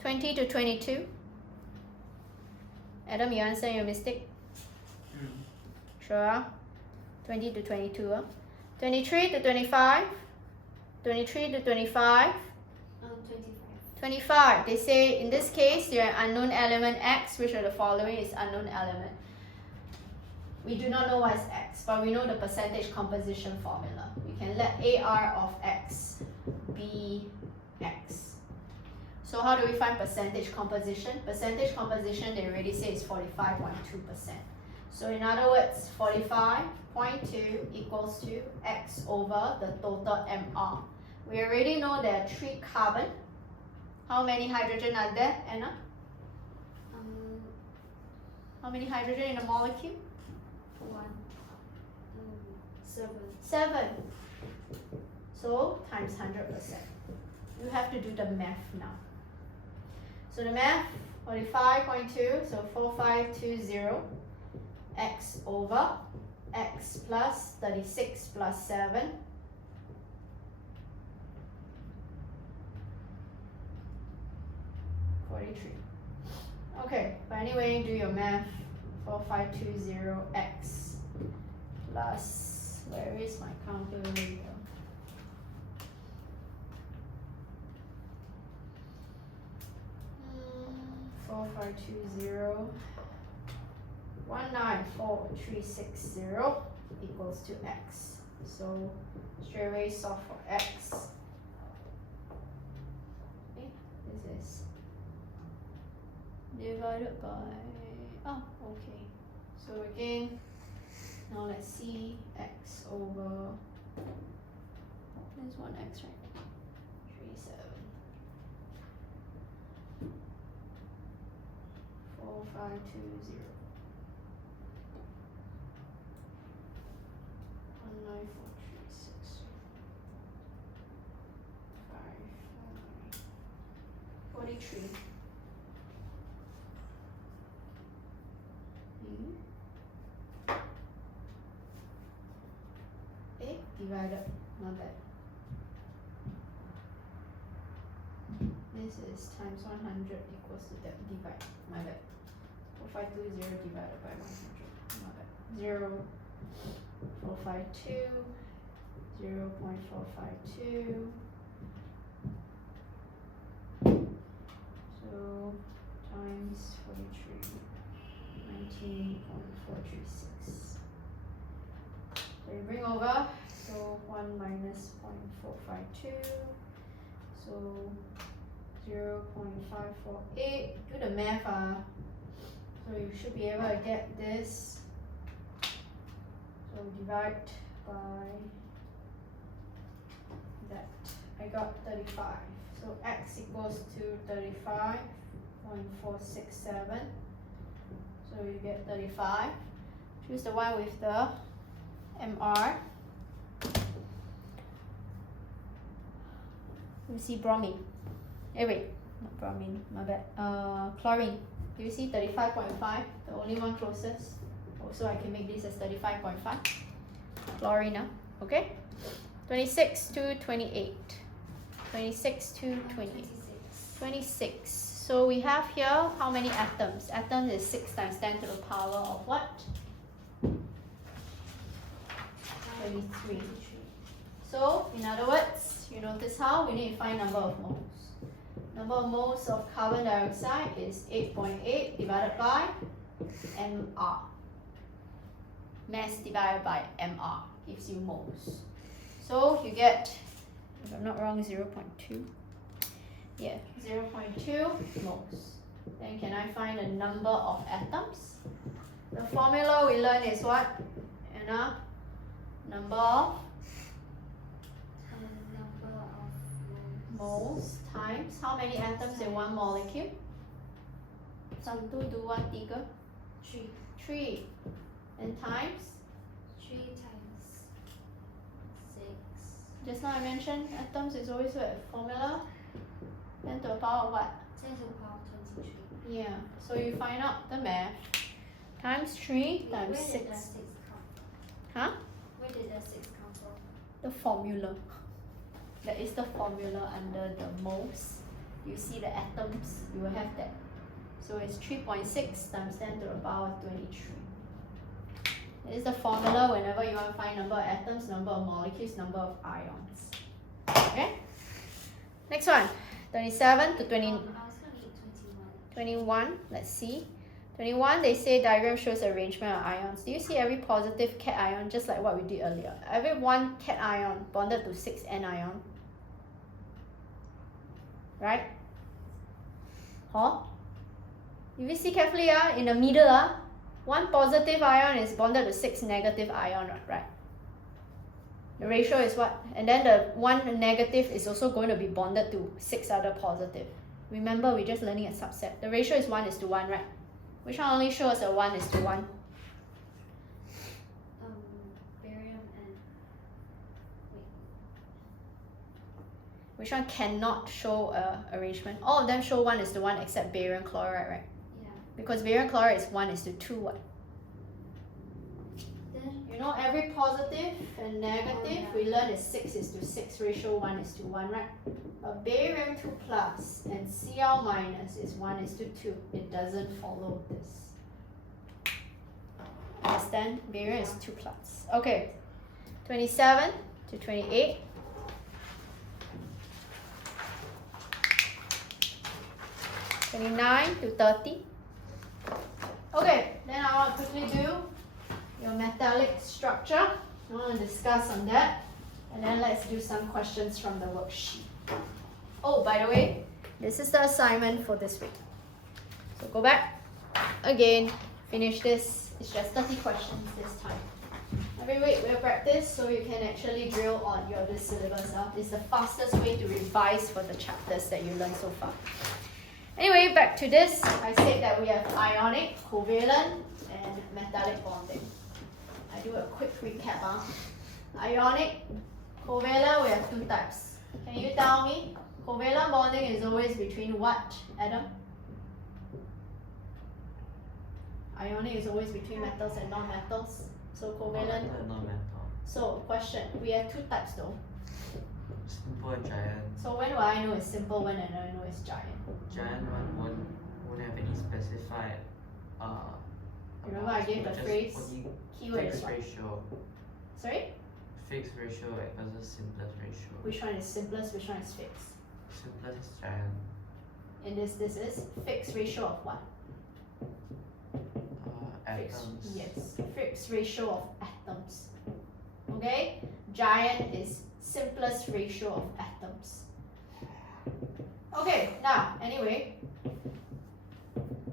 20 to 22. Adam, you understand your mistake? Sure. 20 to 22. 23 to 25. 23 to 25. 25. 25. They say in this case, you're an unknown element X. Which of the following is unknown element? We do not know what is X, but we know the percentage composition formula. We can let AR of X be X. So how do we find percentage composition? Percentage composition, they already say is 45.2%. So in other words, 45.2 equals to X over the total MR. We already know there are 3 carbon. How many hydrogen are there, Anna? How many hydrogen in a molecule? 7. 7. So times 100%. You have to do the math now. So the math, 45.2, so 4520 X over X plus 36 plus 7. 43. Okay, but anyway, do your math. 4520X plus, where is my calculator? Hmm, 4520 194360 equals to X. So straight away solve for X. Okay, this is divided by, oh, okay. So again, Now let's see x over, there's one x, right? 37. 4520. 19436. 43. Divided, not bad. This is times 100 equals to that, divide, my bad. 4520 divided by 100, not bad. 0.452, 0.452. So times 43, 19.436. So you bring over, so 1 minus 0.452, so 0.548. Do the math, so you should be able to get this. So divide by that. I got 35. So x equals to 35.467. So you get 35. Choose the one with the MR. You see bromine. Wait, not bromine, my bad. Chlorine. Do you see 35.5? The only one closest. Also, I can make this as 35.5. Chlorine now. Okay? 26 to 28. 26 to 28. 26. So we have here how many atoms? Atoms is 6 times 10 to the power of what? 23. So, in other words, you notice how we need to find number of moles. Number of moles of carbon dioxide is 8.8 divided by mR. Mass divided by mR gives you moles. So you get, if I'm not wrong, 0.2. Yeah, 0.2 moles. Then can I find the number of atoms? The formula we learned is what? Anna? Number of moles times how many atoms in one molecule? 1, 2, 3. 3. And times? 3 times 6. Just now I mentioned atoms is always a formula. 10 to the power of what? 10 to the power of 23. Yeah. So you find out the math. Times 3 times Where 6. did that 6 come from? Huh? Where did that 6 come from? The formula. That is the formula under the moles. You see the atoms, you will have that. So it's 3.6 times 10 to the power of 23. That is the formula whenever you want to find number of atoms, number of molecules, number of ions. Okay? Next one. 27 to 20. I was going to need 21. 21, let's see. 21, they say diagram shows arrangement of ions. Do you see every positive cation, just like what we did earlier? Every one cation bonded to 6 anion. Right? Huh? If you see carefully, in the middle, one positive ion is bonded to 6 negative ion, right? The ratio is what? And then the one negative is also going to be bonded to 6 other positive. Remember, we're just learning a subset. The ratio is 1:1, right? Which one only shows a 1:1? Barium and Which one cannot show a arrangement? All of them show 1:1 except barium chloride, right? yeah. Because barium chloride is 1:2, what? Then You know, every positive and negative, yeah. we learn is 6:6 ratio 1:1, right? But barium 2 plus and Cl minus is 1:2. It doesn't follow this. Understand? Barium is 2 plus. Okay. 27 to 28. (29 to 30). Okay, then I want to quickly do your metallic structure. I want to discuss on that. And then let's do some questions from the worksheet. Oh, by the way, this is the assignment for this week. So go back again, finish this. It's just 30 questions this time. Every week we'll practice so you can actually drill on your this syllabus. It's the fastest way to revise for the chapters that you learned so far. Anyway, back to this. I said that we have ionic, covalent, and metallic bonding. I do a quick recap. Ionic, covalent, we have two types. Can you tell me? Covalent bonding is always between what, Adam? Ionic is always between metals and non-metals. So covalent. Non-metal. So question, we have two types though. Simple and giant. So when will I know it's simple, when I know it's giant? Giant one won't have any specified Remember I gave the just phrase? only Keyword is fixed what? ratio. Sorry? Fixed ratio versus simplest ratio. Which one is simplest, which one is fixed? Simplest is giant. In this is fixed ratio of what? Fixed, Atoms. yes, fixed ratio of atoms. Okay? Giant is simplest ratio of atoms. Okay, now, anyway,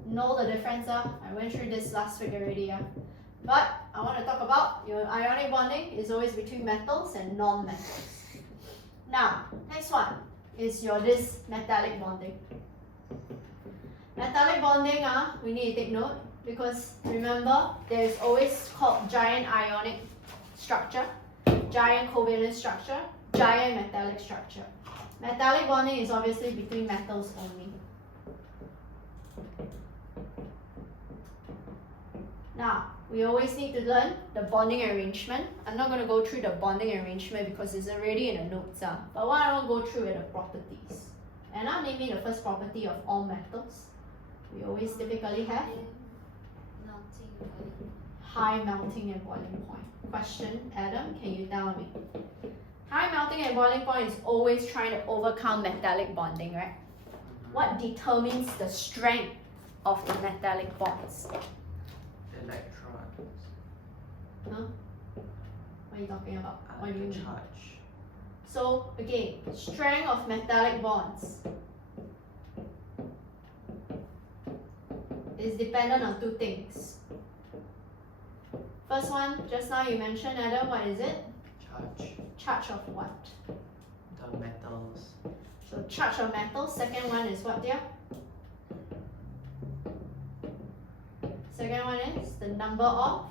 know the difference. I went through this last week already. But I want to talk about your ionic bonding is always between metals and non-metals. Now, next one is your this metallic bonding. Metallic bonding, we need to take note because remember there is always called giant ionic structure, giant covalent structure, giant metallic structure. Metallic bonding is obviously between metals only. Now, we always need to learn the bonding arrangement. I'm not going to go through the bonding arrangement because it's already in the notes. But what I want to go through are the properties. And I'll name you the first property of all metals. We always typically have high melting and boiling point. Question, Adam, can you tell me? High melting and boiling point is always trying to overcome metallic bonding, right? What determines the strength of the metallic bonds? Electrons. Huh? What are you talking about? What do you mean? Charge. So again, strength of metallic bonds is dependent on two things. First one, just now you mentioned, Adam, what is it? Charge. Charge of what? The metals. So charge of metal. Second one is what, dear? Second one is the number of?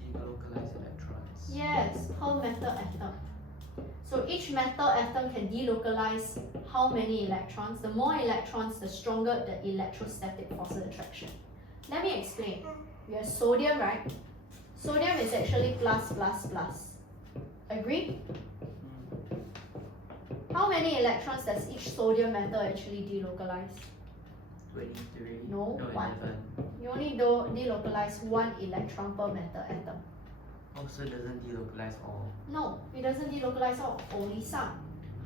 Delocalized electrons. Yes, per metal atom. So each metal atom can delocalize how many electrons? The more electrons, the stronger the electrostatic force of attraction. Let me explain. We have sodium, right? Sodium is actually plus, plus, plus. Agree? How many electrons does each sodium metal actually delocalize? 23. No, 1. 11. You only delocalize 1 electron per metal atom. Also doesn't delocalize all. No, it doesn't delocalize all, only some.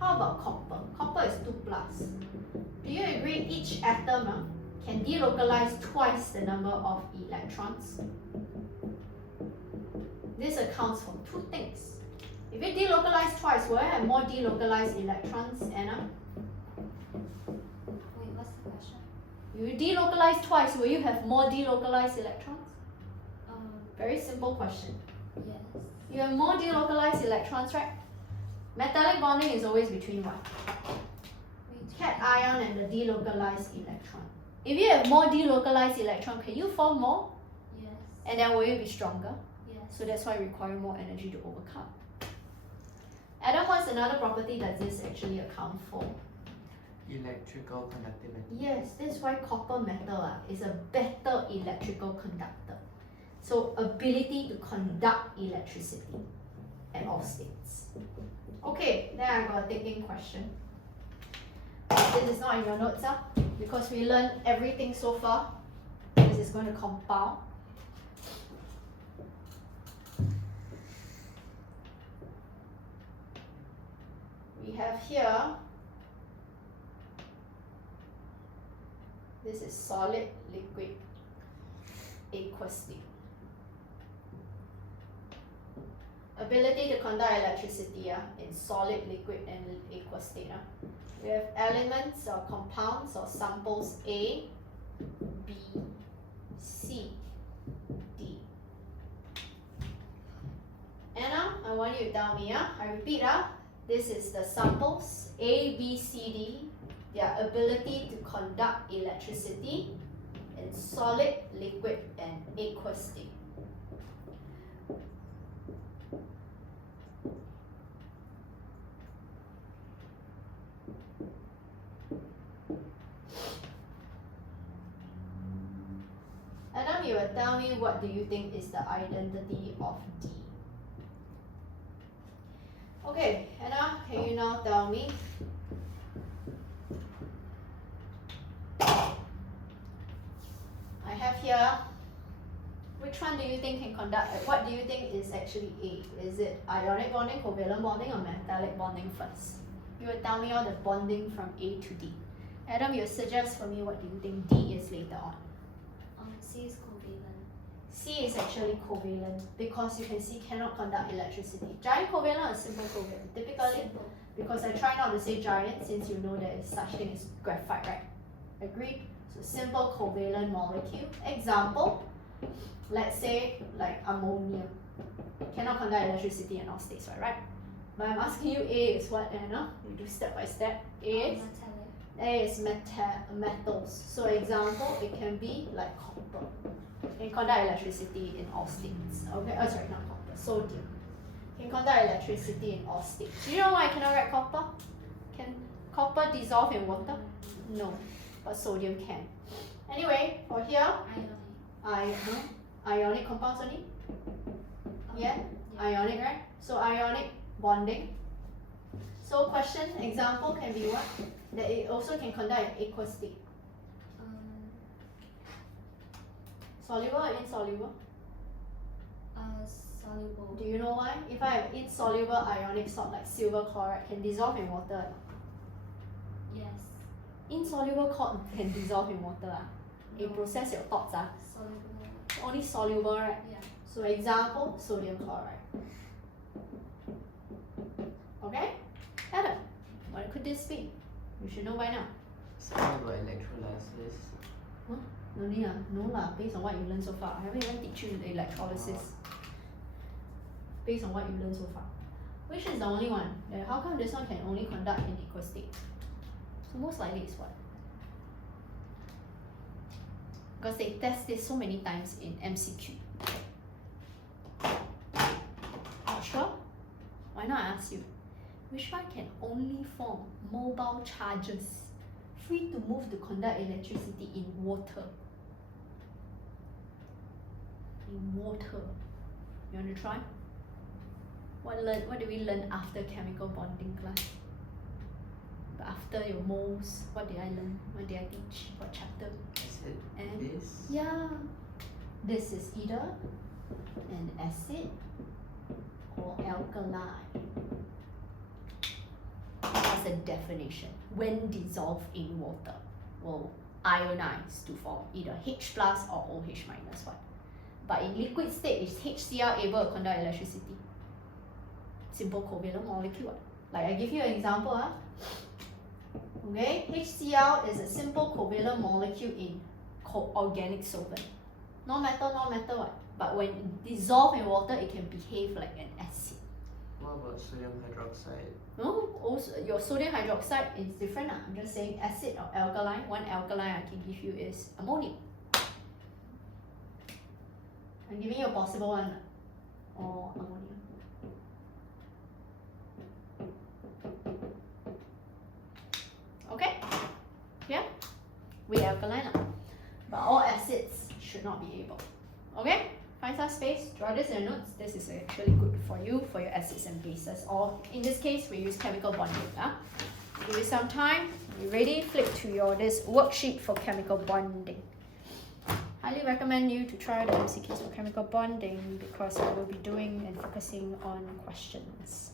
How about copper? Copper is 2 plus. Do you agree each atom can delocalize twice the number of electrons? This accounts for two things. If it delocalize twice, will I have more delocalized electrons, Anna? Wait, what's the question? You delocalize twice, will you have more delocalized electrons? Um, Very simple question. yes. You have more delocalized electrons, right? Metallic bonding is always between what? Cation and the delocalized electron. If you have more delocalized electron, can you form more? Yes. And then will you be stronger? Yes. So that's why you require more energy to overcome. Adam, what's another property does this actually account for? Electrical conductivity. Yes, that's why copper metal is a better electrical conductor. So ability to conduct electricity at all states. Okay, then I got a taking question. This is not in your notes because we learned everything so far. This is going to compound. We have here, this is solid, liquid, aqueous state. Ability to conduct electricity in solid, liquid, and aqueous state. We have elements or compounds or samples A, B, C, D. Anna, I want you to tell me, I repeat, this is the samples A, B, C, D, their ability to conduct electricity in solid, liquid, and aqueous state. Adam, you will tell me what do you think is the identity of D. Okay, Anna, can you now tell me? I have here, which one do you think can conduct, what do you think is actually A? Is it ionic bonding, covalent bonding, or metallic bonding first? You will tell me all the bonding from A to D. Adam, you suggest for me what do you think D is later on? C is covalent. C is actually covalent because you can see cannot conduct electricity. Giant covalent or simple covalent? Typically, Simple. because I try not to say giant since you know there is such thing as graphite, right? Agreed? So simple covalent molecule. Example, let's say like ammonia. Cannot conduct electricity in all states, right? But I'm asking you A is what, Anna? You do step by step. A is? Metallic. A is metals. So example, it can be like copper. Can conduct electricity in all states. Okay, sorry, not copper, sodium. Can conduct electricity in all states. Do you know why I cannot write copper? Can copper dissolve in water? No, but sodium can. Anyway, for here, ionic compounds only? Yeah, ionic, right? So ionic bonding. So question, example can be what? That it also can conduct in aqueous state. Soluble or insoluble? Soluble. Do you know why? If I have insoluble ionic salt like silver chloride, can dissolve in water. Yes. Insoluble salt can dissolve in water. You No. process your thoughts. Soluble. Only soluble, right? Yeah. So example, sodium chloride. Okay? Adam, what could this be? You should know by now. Something about electrolysis. No lah, based on what you learned so far. I haven't even teach you the electrolysis. Based on what you learned so far. Which is the only one? How come this one can only conduct in aqueous state? So most likely it's what? Because they test this so many times in MCQ. Not sure? Why not I ask you? Which one can only form mobile charges free to move to conduct electricity in water? In water. You want to try? What do we learn after chemical bonding class? But after your moles, what did I learn? What did I teach? What chapter? Acid. And This. yeah, this is either an acid or alkali. That's a definition. When dissolved in water, will ionize to form either H plus or OH minus one. But in liquid state, is HCl able to conduct electricity? Simple covalent molecule. Like I give you an example. Okay, HCl is a simple covalent molecule in organic solvent. No matter what. But when dissolved in water, it can behave like an acid. What about sodium hydroxide? No, also your sodium hydroxide is different. I'm just saying acid or alkaline. One alkaline I can give you is ammonia. I'm giving you a possible one. Or ammonia. Okay? Yeah? We alkaline. But all acids should not be able. Okay? Find some space, draw this in your notes. This is actually good for you, for your acids and bases. Or in this case, we use chemical bonding. Give you some time. You ready? Flip to your this worksheet for chemical bonding. Highly recommend you to try the MCQs for chemical bonding because I will be doing and focusing on questions.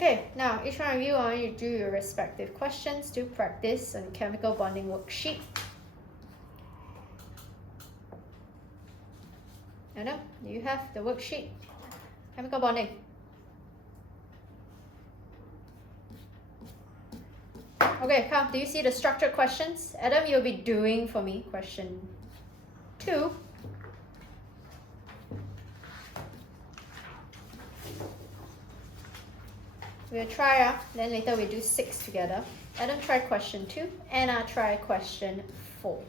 Okay, now each one of you, I want you to do your respective questions to practice on the chemical bonding worksheet. Anna, do you have the worksheet? Chemical bonding. Okay, come, do you see the structured questions? Adam, you'll be doing for me question 2. We'll try, then later we do 6 together. Adam, try question 2. Anna, try question 4.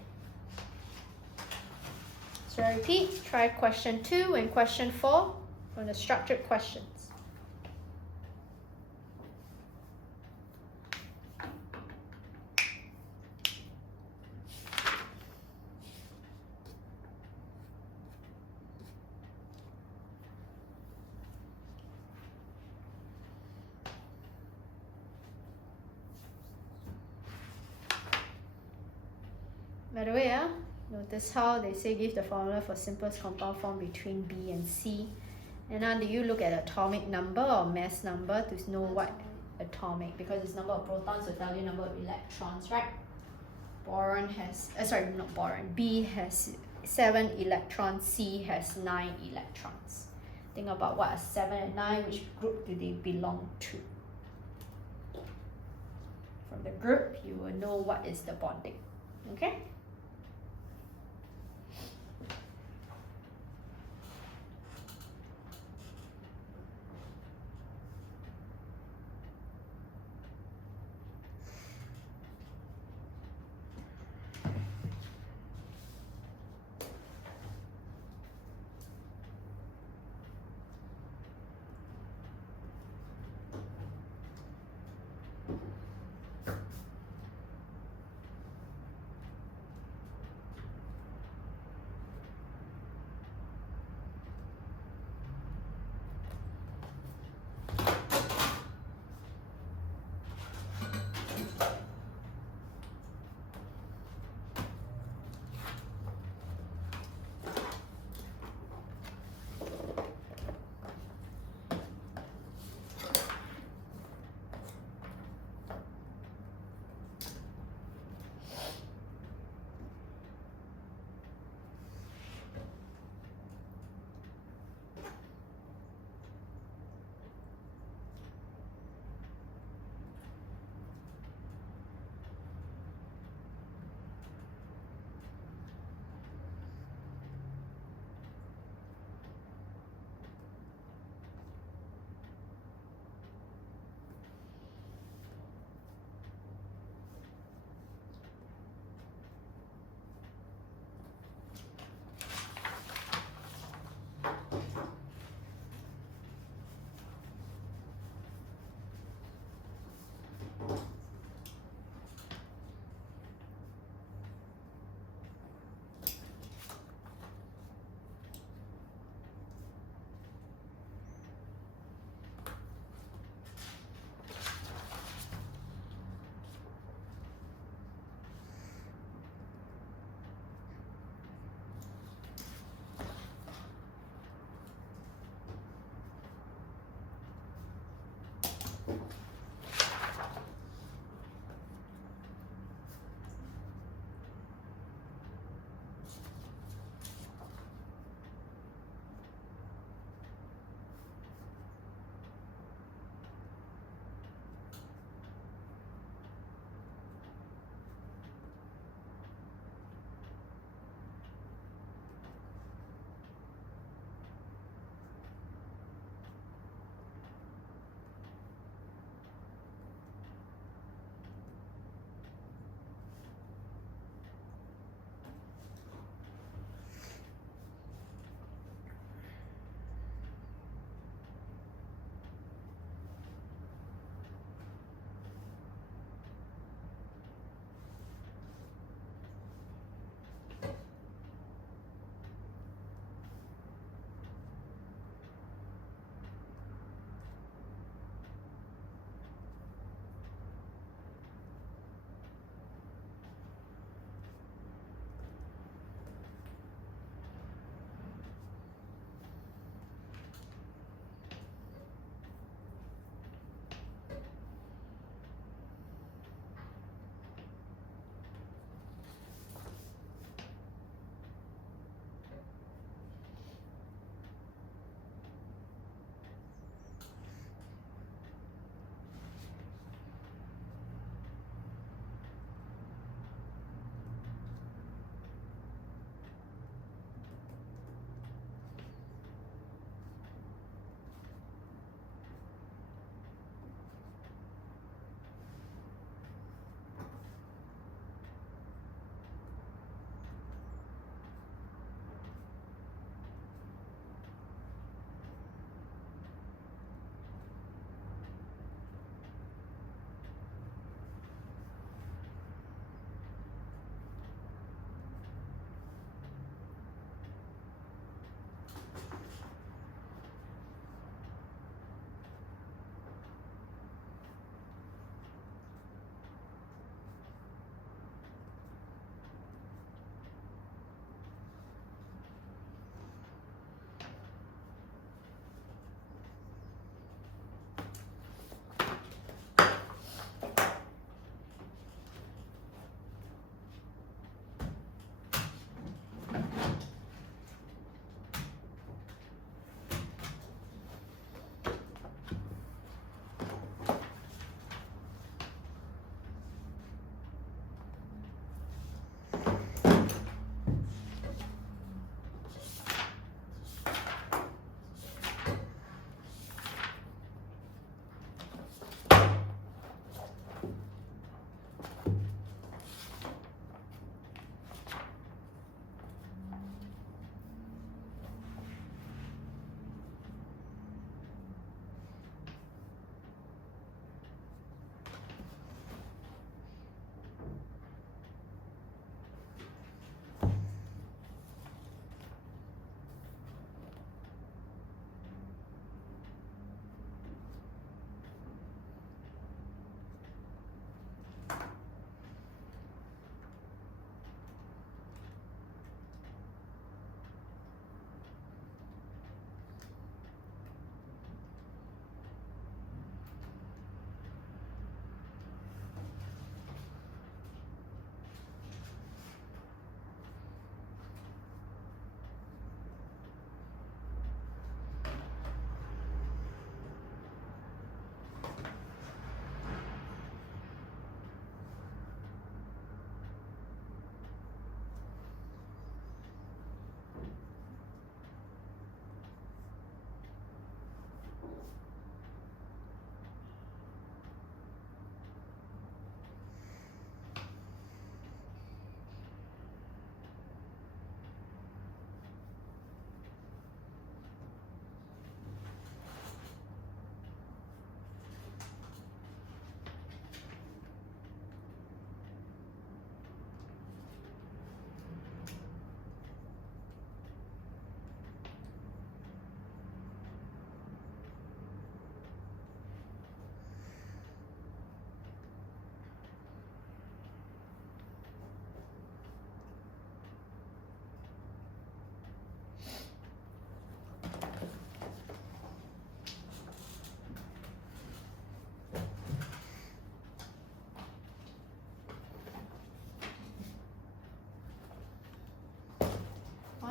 So I repeat, try question 2 and question 4 from the structured questions. By the way, notice how they say give the formula for simplest compound form between B and C. And now do you look at atomic number or mass number to know what atomic? Because it's number of protons will tell you number of electrons, right? Boron has, not boron, B has 7 electrons, C has 9 electrons. Think about what are 7 and 9, which group do they belong to? From the group, you will know what is the bonding, okay?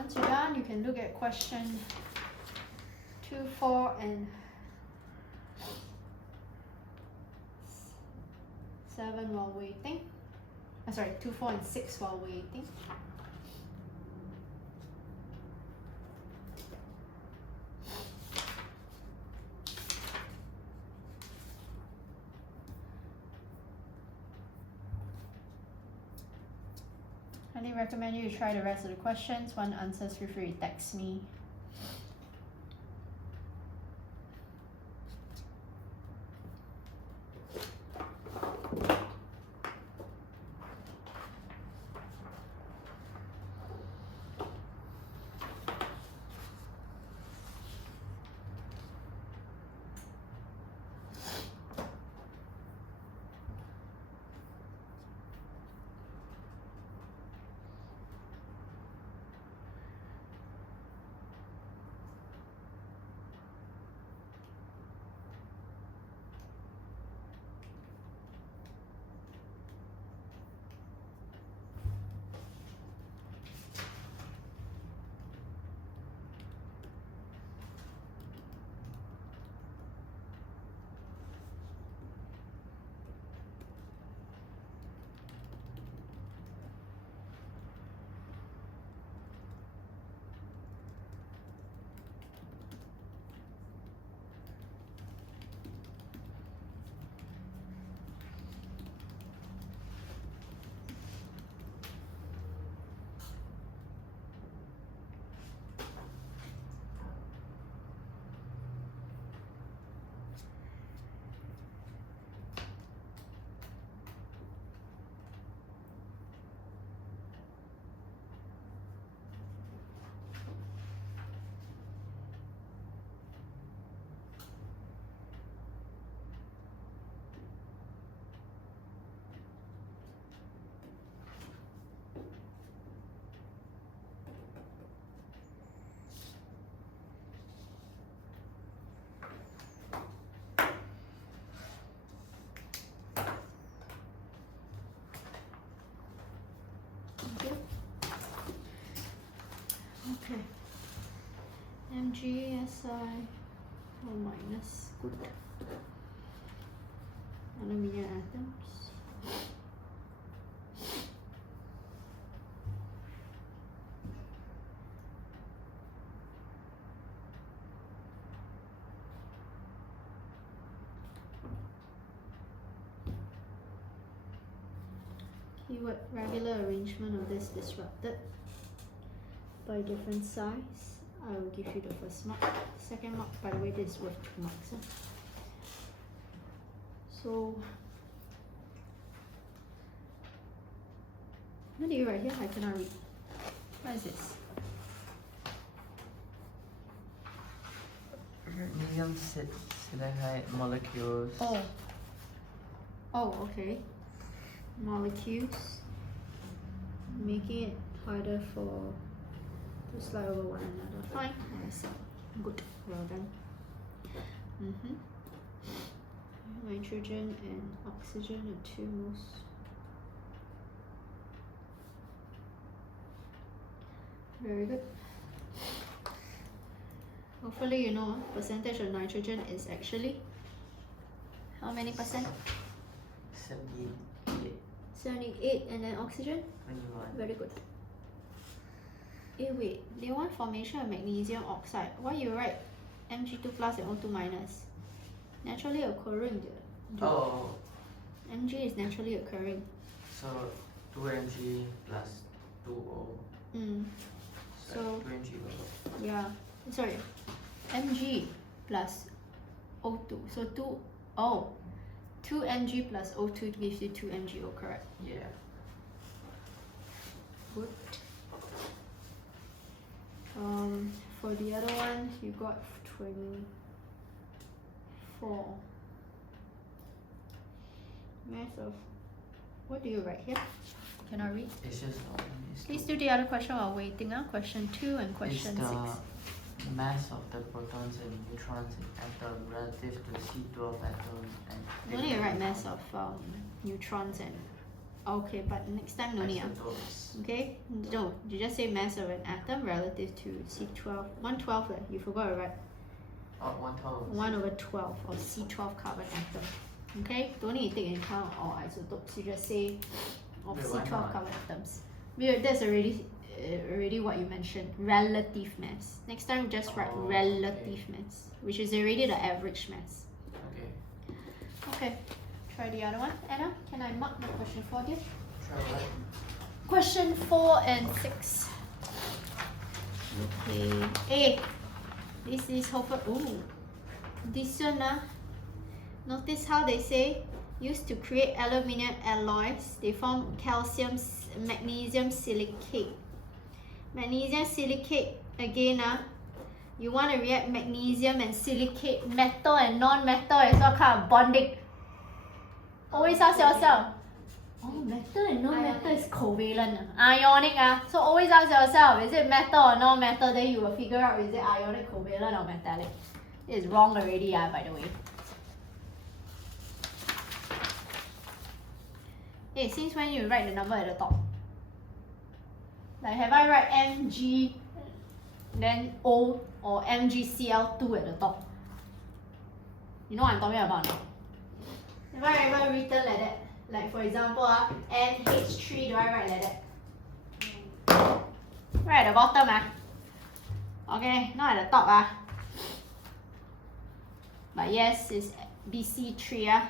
Once you're done, you can look at question 2, 4, and 7 while waiting. Sorry, 2, 4, and 6 while waiting. Highly recommend you to try the rest of the questions. One answers, feel free to text me. Okay. MgSi minus good. Aluminium atoms. Keyword regular arrangement of this disrupted by different size. I will give you the first mark. Second mark, by the way, this is worth 2 marks. So, what do you write here? I cannot read. What is this? Medium silicate molecules. Oh, okay. Molecules. Making it harder for to slide over one another. Fine. I see. Good. Well done. Nitrogen and oxygen are 2 most. Very good. Hopefully you know percentage of nitrogen is actually how many percent? 78. 78, and then oxygen? 21. Very good. Wait, they want formation of magnesium oxide. Why you write Mg2 plus and O2 minus? Naturally occurring. Oh, Mg is naturally occurring. so 2Mg plus 2O. So 2Mg O. yeah, sorry, Mg plus O2. So 2 Mg plus O2 gives you 2 MgO, correct? Yeah. Good. For the other one, you got 24. Mass of, what do you write here? Can I read? It's just Please do the other question while waiting. Question 2 and question 6. It's the mass of the protons and neutrons in atom relative to C12 atom and. No need to write mass of neutrons and Okay, but next time no need. Isotopes. Okay? No, you just say mass of an atom relative to C12. 112, you forgot to write. 112. 1 over 12 or C12 carbon atom. Okay? Don't need to take into account all isotopes. You just say of Wait, why C12 not? carbon atoms. That's already what you mentioned. Relative mass. Next time just write Oh, relative mass, which is already the average mass. Okay. Okay. Try the other one. Anna, can I mark the question for you? Try what? Question 4 and 6. Okay. Hey, this is hopefully. Ooh, this one notice how they say used to create aluminium alloys. They form magnesium silicate. Magnesium silicate again. You want to react magnesium and silicate, metal and non-metal is what kind of bonding? Always ask yourself. Oh, metal and non-metal is covalent. Ionic. So always ask yourself, is it metal or non-metal? Then you will figure out is it ionic, covalent or metallic. It's wrong already, by the way. Hey, since when you write the number at the top? Like have I write Mg then O or MgCl2 at the top? You know what I'm talking about now? Have I ever written like that? Like for example, NH3, do I write like that? Right at the bottom. Okay, not at the top. But yes, it's Bc3.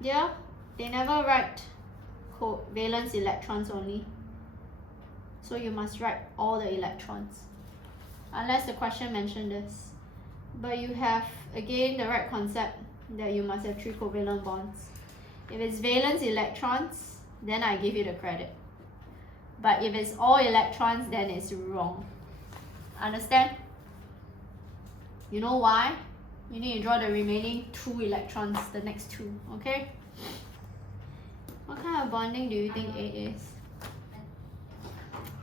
Yeah, they never write valence electrons only. So you must write all the electrons. Unless the question mentioned this. But you have, again, the right concept that you must have 3 covalent bonds. If it's valence electrons, then I give you the credit. But if it's all electrons, then it's wrong. Understand? You know why? You need to draw the remaining 2 electrons, the next 2, okay? What kind of bonding do you think A is?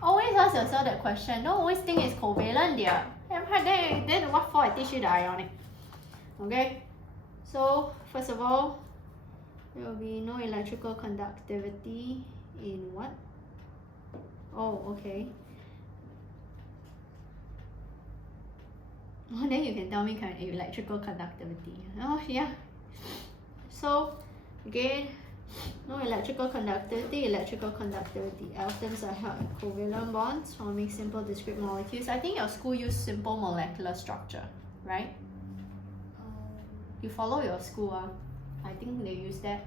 Always ask yourself that question. Don't always think it's covalent, dear. Then what for I teach you the ionic? Okay? So, first of all, there will be no electrical conductivity in what? Oh, okay. Oh, then you can tell me kind of electrical conductivity. Oh, yeah. So, again, no electrical conductivity. Atoms are held in covalent bonds, forming simple discrete molecules. I think your school used simple molecular structure, right? You follow your school, I think they use that.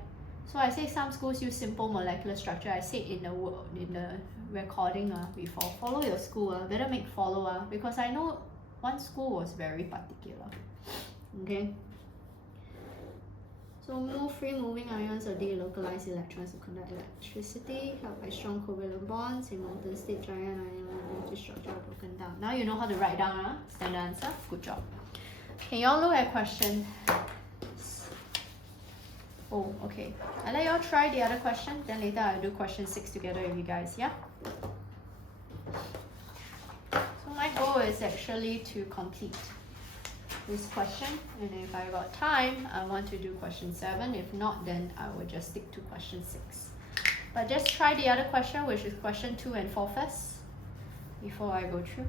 So I say some schools use simple molecular structure. I said in the recording before. Follow your school, better make follow because I know one school was very particular. Okay. So free moving ions or delocalized electrons to conduct electricity, held by strong covalent bonds in molten state. Giant ion structure are broken down. Now you know how to write down. Standard answer. Good job. Can y'all look at question? Oh, okay. I'll let y'all try the other question. Then later I'll do question 6 together with you guys. Yeah. So my goal is actually to complete this question, and if I got time, I want to do question 7. If not, then I will just stick to question 6. But just try the other question, which is question 2 and 4 first, before I go through.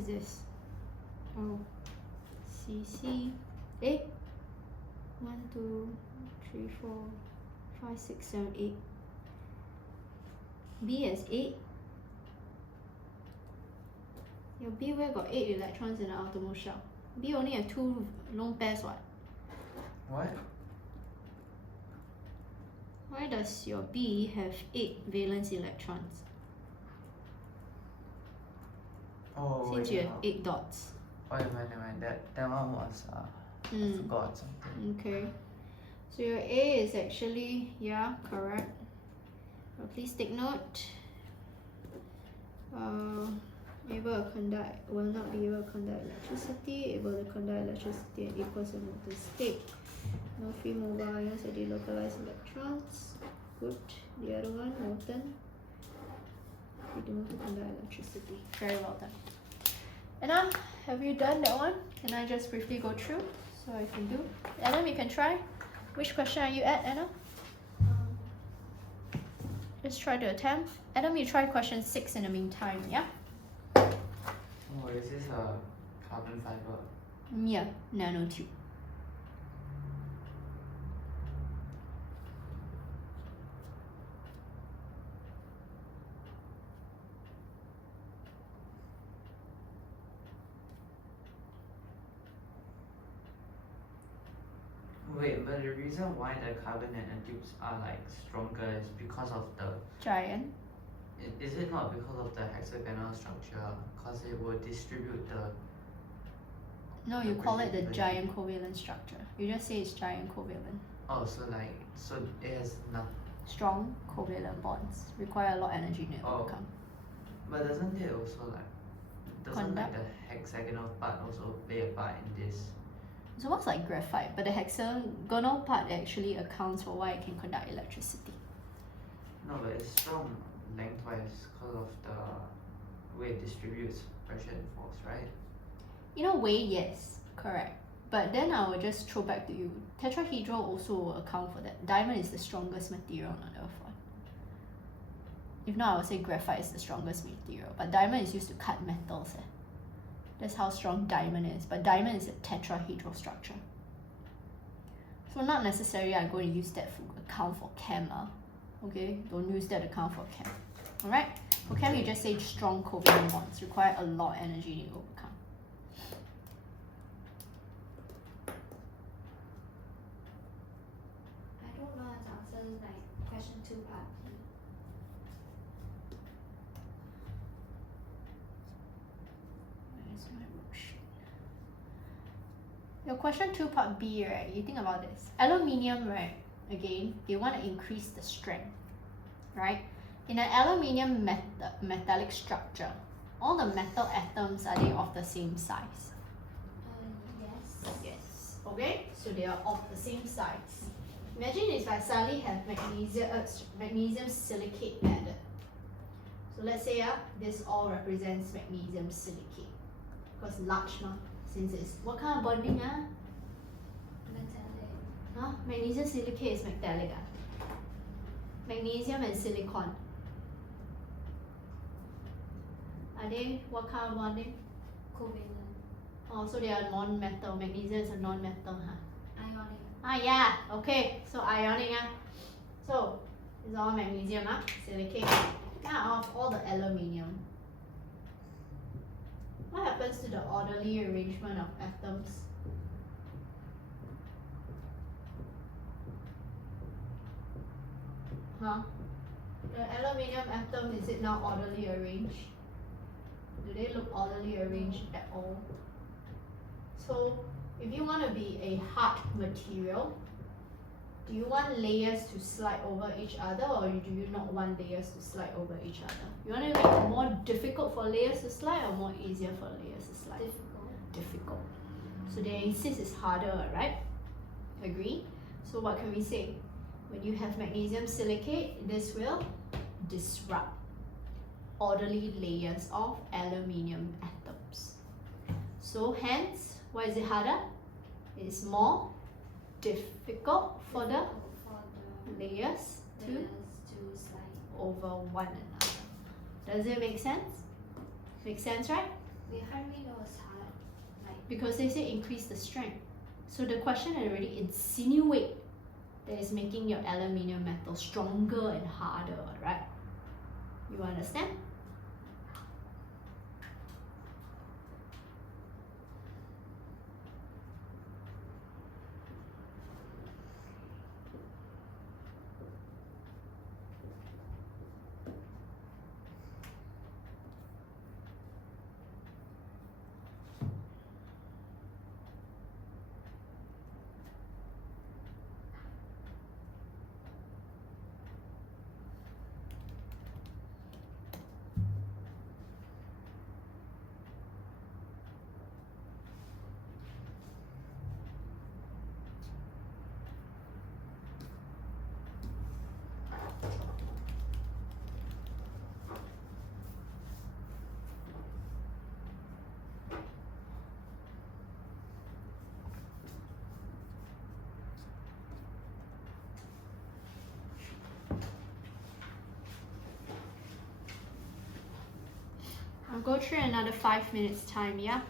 is this? Oh, CC. Eh? 1, 2, 3, 4, 5, 6, 7, 8. B has 8. Your B where got 8 electrons in the outermost shell? B only have 2 lone pairs, what? What? Why does your B have 8 valence electrons? Oh, Since wait, you have no. 8 dots. Oh, never mind. That one was I forgot something. Okay. So your A is actually, yeah, correct. Please take note. Able to conduct, will not be able to conduct electricity, able to conduct electricity at equals and molten state. No free mobile ions or delocalized electrons. Good. The other one, molten. We don't want to conduct electricity. Very well done. Anna, have you done that one? Can I just briefly go through so I can do? Adam, you can try. Which question are you at, Anna? Just try to attempt. Adam, you try question 6 in the meantime, yeah? Oh, is this a carbon fiber? Yeah, nanotube. Wait, but the reason why the carbon nanotubes are like stronger is because of the. Giant. Is it not because of the hexagonal structure? Because it will distribute the. No, you call it the Covalent. giant covalent structure. You just say it's giant covalent. Oh, so it has not. Strong covalent bonds require a lot of energy to Oh. overcome. But doesn't it also like. Doesn't like Conduct? the hexagonal part also play a part in this? It's almost like graphite, but the hexagonal part actually accounts for why it can conduct electricity. No, but it's strong lengthwise because of the way it distributes pressure and force, right? In a way, yes, correct. But then I will just throw back to you. Tetrahedral also will account for that. Diamond is the strongest material on Earth. One. If not, I would say graphite is the strongest material. But diamond is used to cut metals. That's how strong diamond is. But diamond is a tetrahedral structure. So not necessarily I'm going to use that to account for chem. Okay, don't use that to account for chem. Alright? For chem, you just say strong covalent bonds require a lot of energy to overcome. I don't know how to answer like question 2 part B. Where's my worksheet? Your question 2 part B, right? You think about this. Aluminium, right? Again, they want to increase the strength, right? In an aluminium metallic structure, all the metal atoms are they of the same size? Yes. Yes. Okay, so they are of the same size. Imagine if I suddenly have magnesium silicate added. So let's say this all represents magnesium silicate because large since it's what kind of bonding Metallic. Magnesium silicate is metallic Magnesium and silicon. Are they what kind of bonding? Covalent. Oh, so they are non-metal. Magnesium is a non-metal, Ionic. Yeah, okay. So ionic So it's all magnesium silicate. Now of all the aluminium. What happens to the orderly arrangement of atoms? The aluminium atom, is it now orderly arranged? Do they look orderly arranged at all? So if you want to be a hard material, do you want layers to slide over each other or do you not want layers to slide over each other? You want to make it more difficult for layers to slide or more easier for layers to slide? Difficult. So they insist it's harder, right? Agree? So what can we say? When you have magnesium silicate, this will disrupt orderly layers of aluminium atoms. So hence, why is it harder? It's more difficult for the layers to slide. over one another. Does it make sense? Make sense, right? Wait, how do we know it's hard? Like, Because they say increase the strength. So the question already insinuate that it's making your aluminium metal stronger and harder, right? You understand? I'll go through another 5 minutes time, yeah?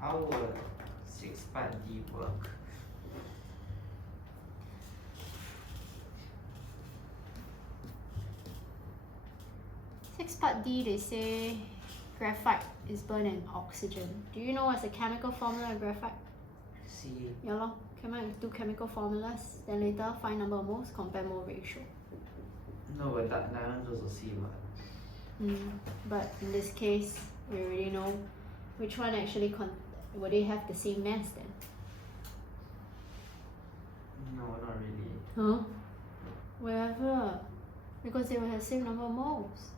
How would 6-part D work? Part D, they say graphite is burned in oxygen. Do you know what's the chemical formula of graphite? C. Yeah lor, do chemical formulas, then later find number of moles, compare mole ratio. No, but that one's also C, what? But in this case, we already know which one actually would they have the same mass then? No, not really. Huh? Wherever. Because they will have the same number of moles.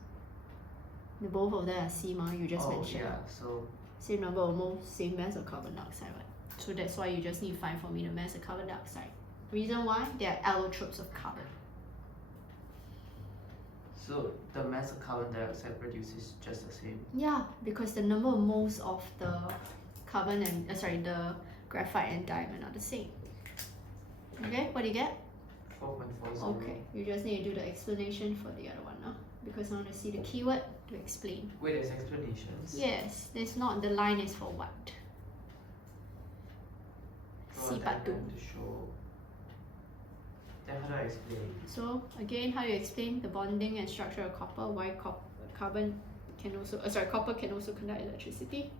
The both of them are C ma, you just mentioned. Yeah, so Same number of moles, same mass of carbon dioxide, right? So that's why you just need to find for me the mass of carbon dioxide. Reason why? They are allotropes of carbon. so the mass of carbon dioxide produced is just the same. Yeah, because the number of moles of the carbon and the graphite and diamond are the same. Okay, what do you get? 4.40. Okay, you just need to do the explanation for the other one now, because I want to see the keyword to explain. Wait, there's explanations? Yes, there's not, the line is for what? Draw a C part 2. diagram to show. Then how do I explain? So again, how do you explain the bonding and structure of copper? Why carbon can also, copper can also conduct electricity?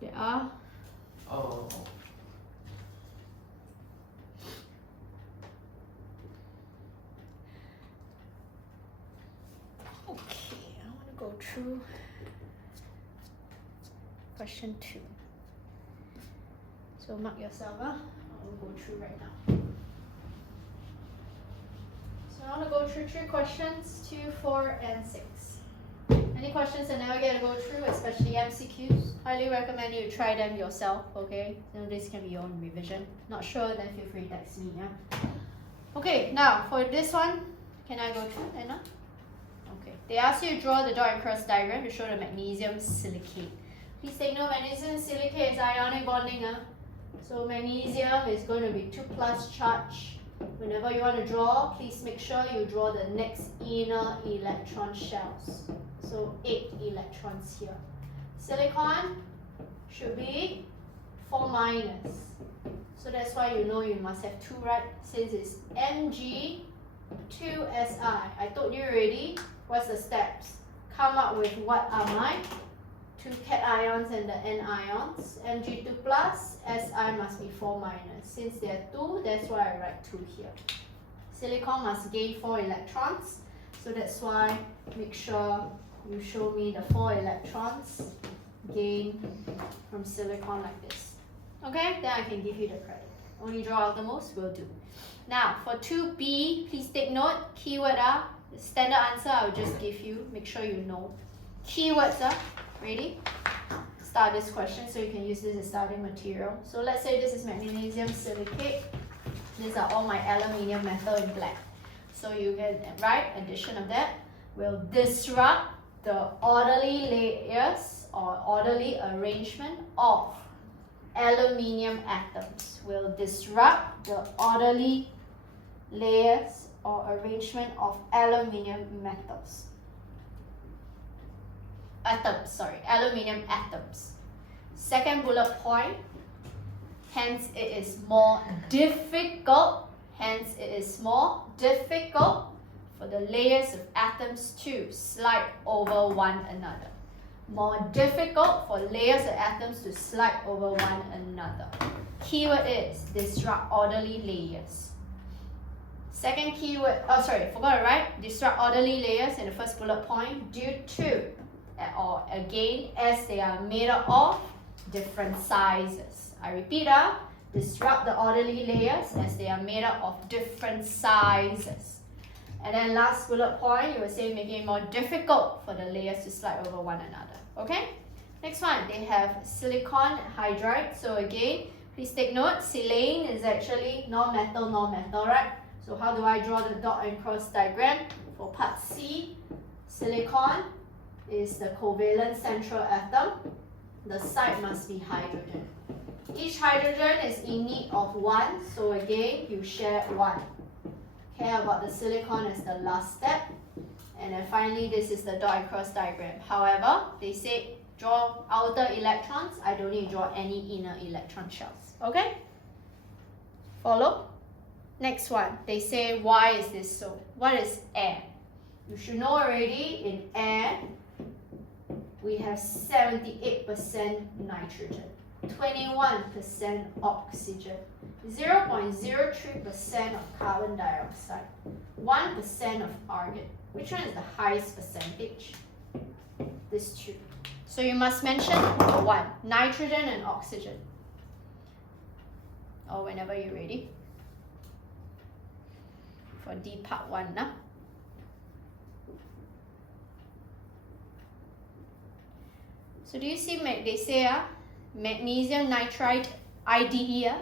There are Oh. okay. I want to go through question 2. So mark yourself, I will go through right now. So I want to go through 3 questions, 2, 4, and 6. Any questions I never get to go through, especially MCQs, highly recommend you try them yourself, okay? So this can be your own revision. Not sure, then feel free to text me, yeah? Okay, now for this one, can I go through, Anna? Okay, they ask you to draw the dot and cross diagram to show the magnesium silicate. Please take note, magnesium silicate is ionic bonding, so magnesium is going to be 2+ charge. Whenever you want to draw, please make sure you draw the next inner electron shells. So 8 electrons here. Silicon should be 4-. So that's why you know you must have 2, right? Since it's Mg2Si. I told you already, what's the steps? come up with what are my 2 cations and the anions. Mg2 plus, Si must be 4 minus. Since there are 2, that's why I write 2 here. Silicon must gain 4 electrons, so that's why make sure you show me the 4 electrons gained from silicon like this. Okay, then I can give you the credit. Only draw out the most will do. Now for 2b, please take note, keyword are, the standard answer I'll just give you, make sure you know. Keywords are, ready? Start this question so you can use this as starting material. So let's say this is magnesium silicate. These are all my aluminium metal in black. So you can write addition of that will disrupt the orderly layers or orderly arrangement of aluminium atoms. Will disrupt the orderly layers or arrangement of aluminium metals. Aluminium atoms. Second bullet point, hence it is more difficult for the layers of atoms to slide over one another. More difficult for layers of atoms to slide over one another. Keyword is disrupt orderly layers. Second keyword, forgot to write, disrupt orderly layers in the first bullet point due to, or again, as they are made up of different sizes. I repeat, disrupt the orderly layers as they are made up of different sizes. And then last bullet point, you will say making it more difficult for the layers to slide over one another. Okay? Next one, they have silicon hydride. So again, please take note, silane is actually non-metal, right? So how do I draw the dot and cross diagram? For part C, silicon is the covalent central atom. The site must be hydrogen. Each hydrogen is in need of 1, so again, you share 1. Care about the silicon as the last step. And then finally, this is the dot and cross diagram. However, they say draw outer electrons. I don't need to draw any inner electron shells. Okay? Follow? Next one, they say why is this so? What is air? You should know already, in air, we have 78% nitrogen, 21% oxygen, 0.03% of carbon dioxide, 1% of argon. Which one is the highest percentage? This two. So you must mention number 1, nitrogen and oxygen. Or whenever you're ready. For D part 1 now. So do you see, they say magnesium nitride IDE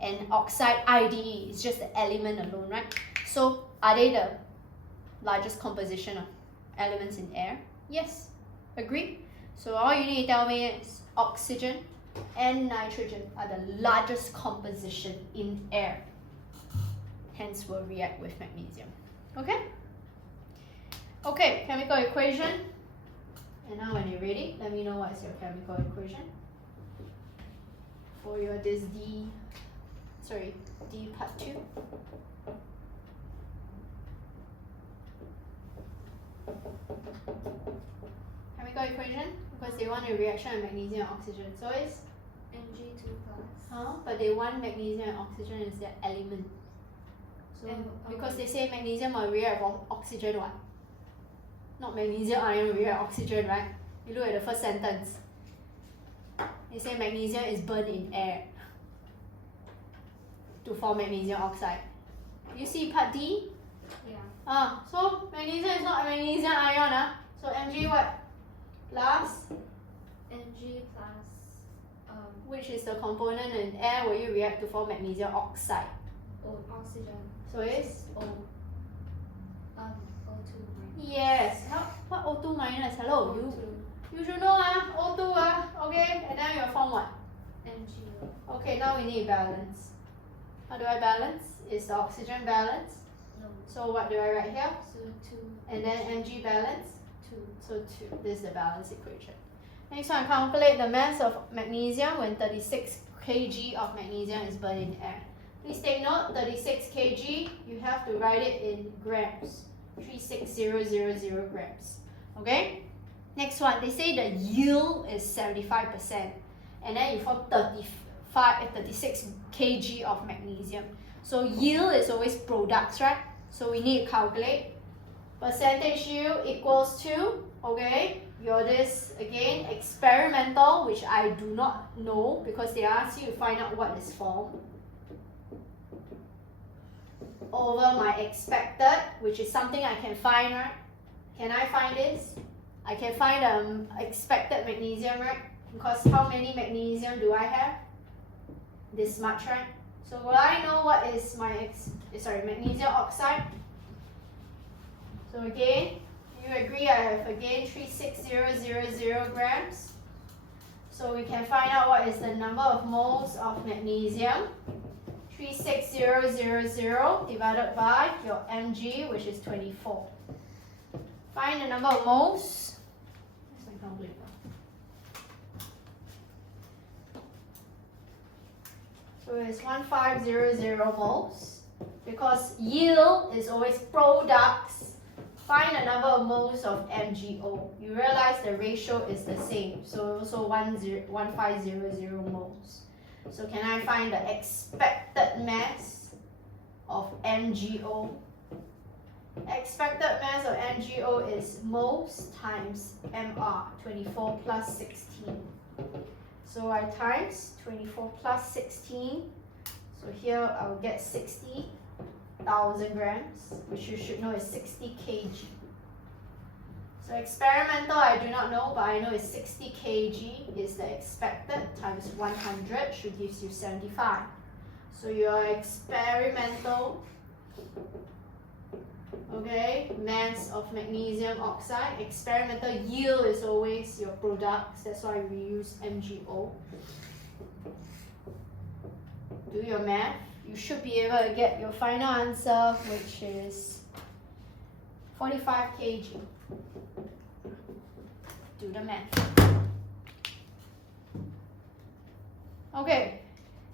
and oxide IDE is just the element alone, right? So are they the largest composition of elements in air? Yes, agree? So all you need to tell me is oxygen and nitrogen are the largest composition in air. Hence will react with magnesium. Okay? Okay, chemical equation. And now when you're ready, let me know what is your chemical equation for your D part 2. Chemical equation, because they want a reaction of magnesium and oxygen. So it's Mg2 plus. but they want magnesium and oxygen as their element. So because they say magnesium will react with oxygen, what? Not magnesium ion will react with oxygen, right? You look at the first sentence. They say magnesium is burned in air to form magnesium oxide. You see part D? Yeah. So magnesium is not a magnesium ion. So Mg what? Plus, Mg plus which is the component in air will you react to form magnesium oxide? oxygen. So it's O. O2 minus. yes. What O2 minus? Hello, you should know O2 okay, and then you form what? Mg. Okay, now we need balance. How do I balance? Is the oxygen balance? No. So what do I write here? So 2. And then Mg balance? 2. So 2. This is the balance equation. Next one, calculate the mass of magnesium when 36 kg of magnesium is burned in air. Please take note, 36 kg, you have to write it in grams. 36000 grams. Okay? Next one, they say the yield is 75%, and then you form 36 kg of magnesium. So yield is always products, right? So we need to calculate. Percentage yield equals to, okay, your this again experimental, which I do not know because they ask you to find out what is formed, over my expected, which is something I can find, right? Can I find this? I can find expected magnesium, right? Because how many magnesium do I have? This much, right? So will I know what is my magnesium oxide? So again, you agree I have again 36000 grams. So we can find out what is the number of moles of magnesium. 36000 divided by your mg, which is 24. Find the number of moles. Where's my calculator? So it's 1500 moles. Because yield is always products. Find the number of moles of MgO. You realize the ratio is the same. So also 1500 moles. So can I find the expected mass of MgO? Expected mass of MgO is moles times mR, 24 plus 16. So I times 24 plus 16. So here I'll get 60,000 grams, which you should know is 60 kg. So experimental I do not know, but I know it's 60 kg is the expected times 100 should gives you 75. So your experimental, okay, mass of magnesium oxide, experimental yield is always your products, that's why we use MgO. Do your math. You should be able to get your final answer, which is 45 kg. Do the math. Okay,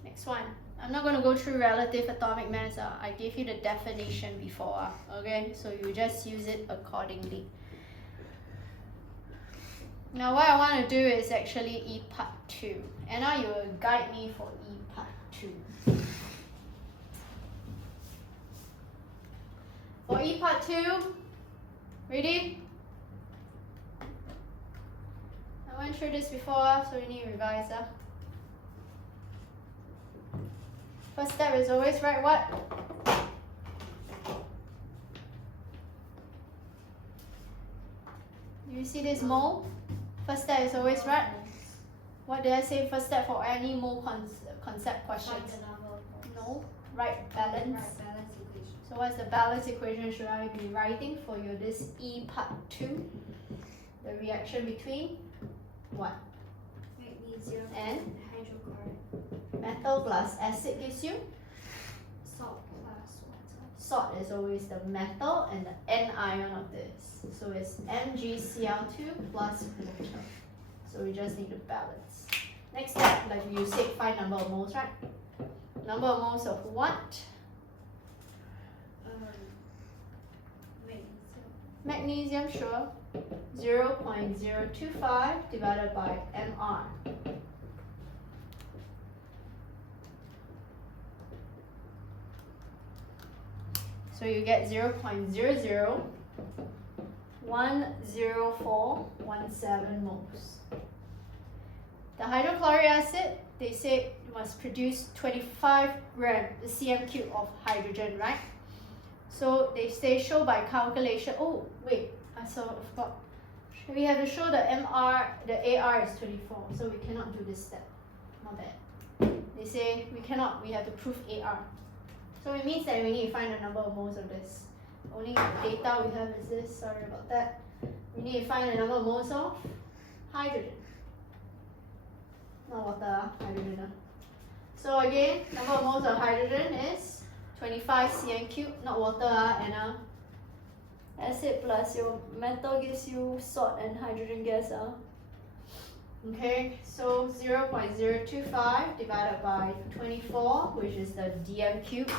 next one. I'm not going to go through relative atomic mass. I gave you the definition before. Okay, so you just use it accordingly. Now what I want to do is actually E part 2. And now you will guide me for E part 2. For E part 2, ready? I went through this before, so you need to revise. First step is always write what? Do you see this mole? First step is always write. What did I say first step for any mole concept questions? Find the number of moles. No, write balance. Right, balance equation. So what's the balance equation should I be writing for your this E part 2? The reaction between what? Magnesium And hydrochloride. metal plus acid gives you? Salt plus water. Salt is always the metal and the anion of this. So it's MgCl2 plus water. So we just need to balance. Next step, like you said, find number of moles, right? Number of moles of what? Magnesium. Magnesium, sure. 0.025 divided by mR. So you get 0.0010417 moles. The hydrochloric acid, they say you must produce 25 gram, the cm cube of hydrogen, right? So they say show by calculation. Oh, wait, I forgot. We have to show the MR, the AR is 24, so we cannot do this step. Not bad. They say we cannot, we have to prove AR. So it means that we need to find the number of moles of this. Only data we have is this, sorry about that. We need to find the number of moles of hydrogen. Not water, hydrogen. So again, number of moles of hydrogen is 25 cm cube, not water, and acid plus your metal gives you salt and hydrogen gas. Okay, so 0.025 divided by 24, which is the dm cube.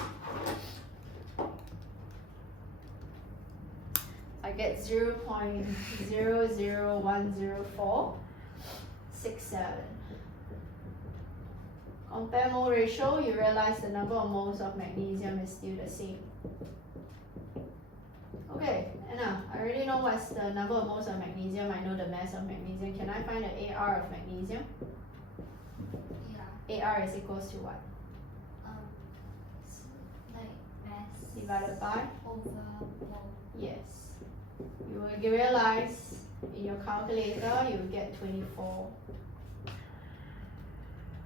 I get 0.0010467. Compare mole ratio, you realize the number of moles of magnesium is still the same. Okay, Anna, I already know what's the number of moles of magnesium, I know the mass of magnesium. Can I find the AR of magnesium? Yeah. AR is equals to what? Like mass Divided by? over mole. Yes. You will realize in your calculator you will get 24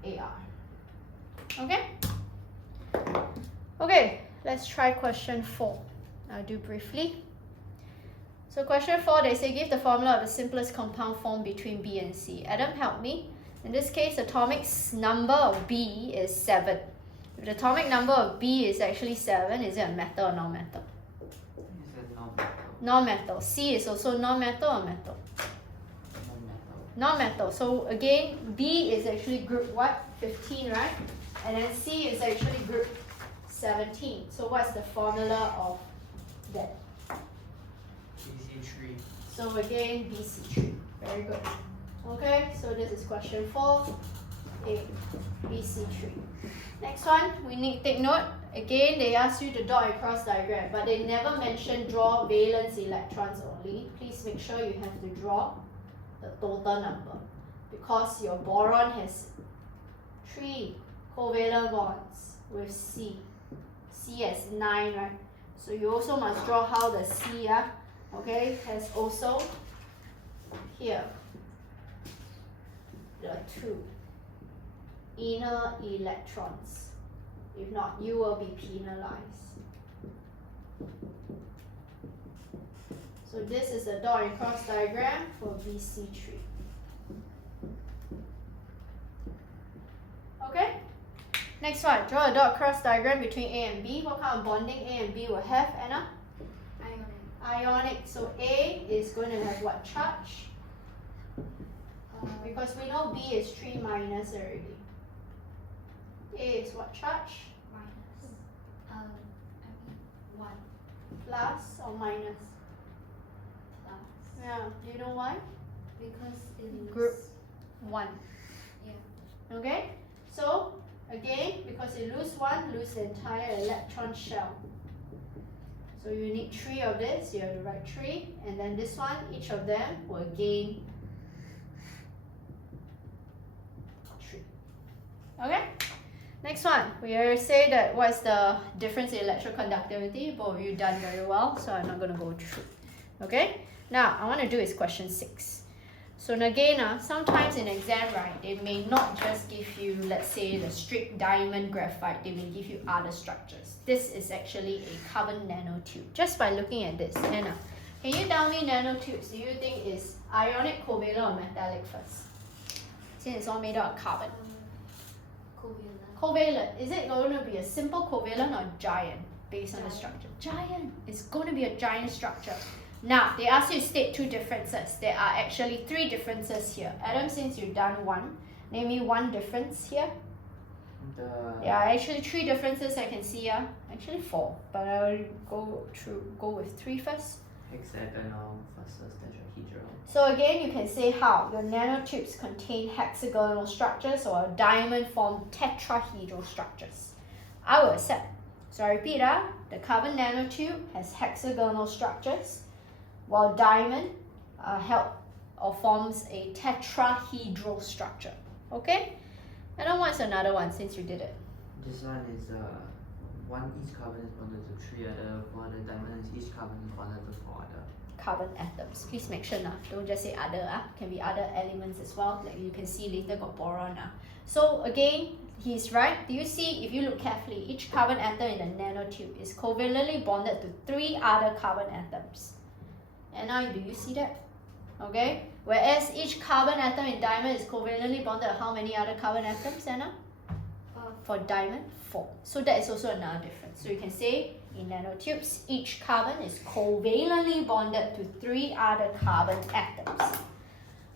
AR. Okay? Okay, let's try question 4. I'll do briefly. So question 4, they say give the formula of the simplest compound formed between B and C. Adam, help me. In this case, the atomic number of B is 7. If the atomic number of B is actually 7, is it a metal or non-metal? Is it non-metal? Non-metal. C is also non-metal or metal? Non-metal. Non-metal. So again, B is actually group what? 15, right? And then C is actually group 17. So what's the formula of that? BC3. So again, BC3. Very good. Okay, so this is question 4A, BC3. Next one, we need to take note. Again, they ask you to draw a cross diagram, but they never mention draw valence electrons only. Please make sure you have to draw the total number, because your boron has 3 covalent bonds with C. C has 9, right? So you also must draw how the C, okay, has also here the 2 inner electrons. If not, you will be penalized. So this is the dot and cross diagram for BC3. Okay? Next one, draw a dot cross diagram between A and B. What kind of bonding A and B will have, Anna? Ionic. Ionic. So A is going to have what charge? Because we know B is 3 minus already. A is what charge? Minus. 1 Plus or minus? plus. Yeah. Do you know why? Because it is Group 1. Yeah. Okay? So again, because you lose 1, lose the entire electron shell. So you need 3 of this, you have to write 3, and then this one, each of them will gain 3. Okay? Next one, we already say that what's the difference in electroconductivity. Both of you done very well, so I'm not going to go through. Okay? Now, I want to do is question 6. So again, sometimes in exam, right, they may not just give you, let's say, the straight diamond graphite. They may give you other structures. This is actually a carbon nanotube. Just by looking at this, Anna, can you tell me nanotubes, do you think is ionic, covalent, or metallic first? Since it's all made out of carbon. Covalent. Covalent, is it going to be a simple covalent or giant based on the structure? Giant. It's going to be a giant structure. Now, they ask you to state 2 differences. There are actually 3 differences here. Adam, since you've done 1, name me 1 difference here. There are actually 3 differences I can see here. Actually 4, but I will go with 3 first. Hexagonal versus tetrahedral. So again, you can say how your nanotubes contain hexagonal structures or diamond form tetrahedral structures. I will accept. So I repeat, the carbon nanotube has hexagonal structures, while diamond forms a tetrahedral structure. Okay? And then what's another one since you did it? This one is each carbon is bonded to 3 other, while the diamond is each carbon is bonded to 4 other. Carbon atoms. Please make sure don't just say other, can be other elements as well. Like you can see later got boron. So again, he's right. Do you see, if you look carefully, each carbon atom in the nanotube is covalently bonded to 3 other carbon atoms. And now do you see that? Okay? Whereas each carbon atom in diamond is covalently bonded to how many other carbon atoms, Anna? For diamond, 4. So that is also another difference. So you can say in nanotubes, each carbon is covalently bonded to 3 other carbon atoms.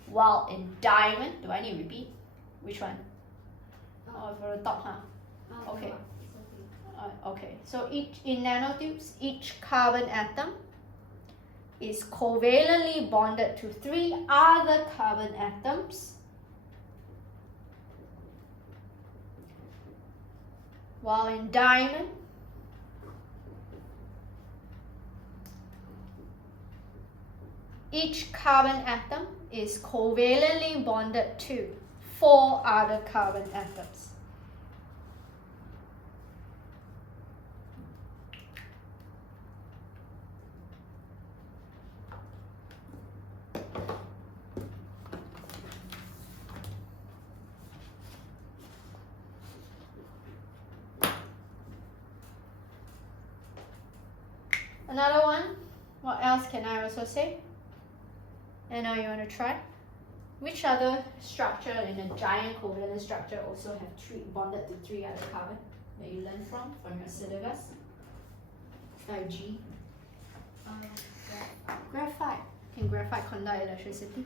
While in diamond, do I need to repeat? Which one? Oh, for the top, huh? Okay. Okay. So in nanotubes, each carbon atom is covalently bonded to 3 other carbon atoms, while in diamond, each carbon atom is covalently bonded to 4 other carbon atoms. Another one, what else can I also say? And now you want to try? Which other structure in a giant covalent structure also have bonded to 3 other carbon that you learned from your syllabus? 5G. Graphite. Can graphite conduct electricity?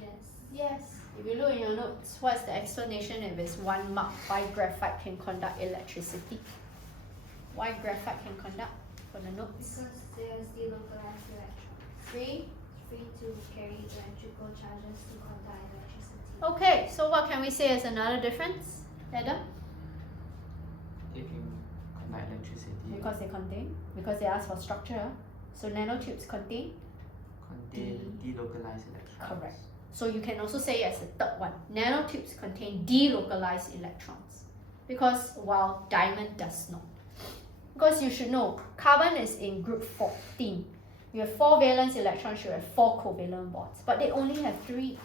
Yes. Yes. If you look in your notes, what's the explanation if it's 1 mark why graphite can conduct electricity? Why graphite can conduct for the notes? Because there's delocalized electrons. Free. Free to carry electrical charges to conduct electricity. Okay, so what can we say is another difference, Adam? It can conduct electricity. Because they ask for structure. So nanotubes contain? Contain delocalized electrons. Correct. So you can also say as a third one, nanotubes contain delocalized electrons. Because while diamond does not. Because you should know, carbon is in group 14. You have 4 valence electrons, you have 4 covalent bonds. But they only have 3.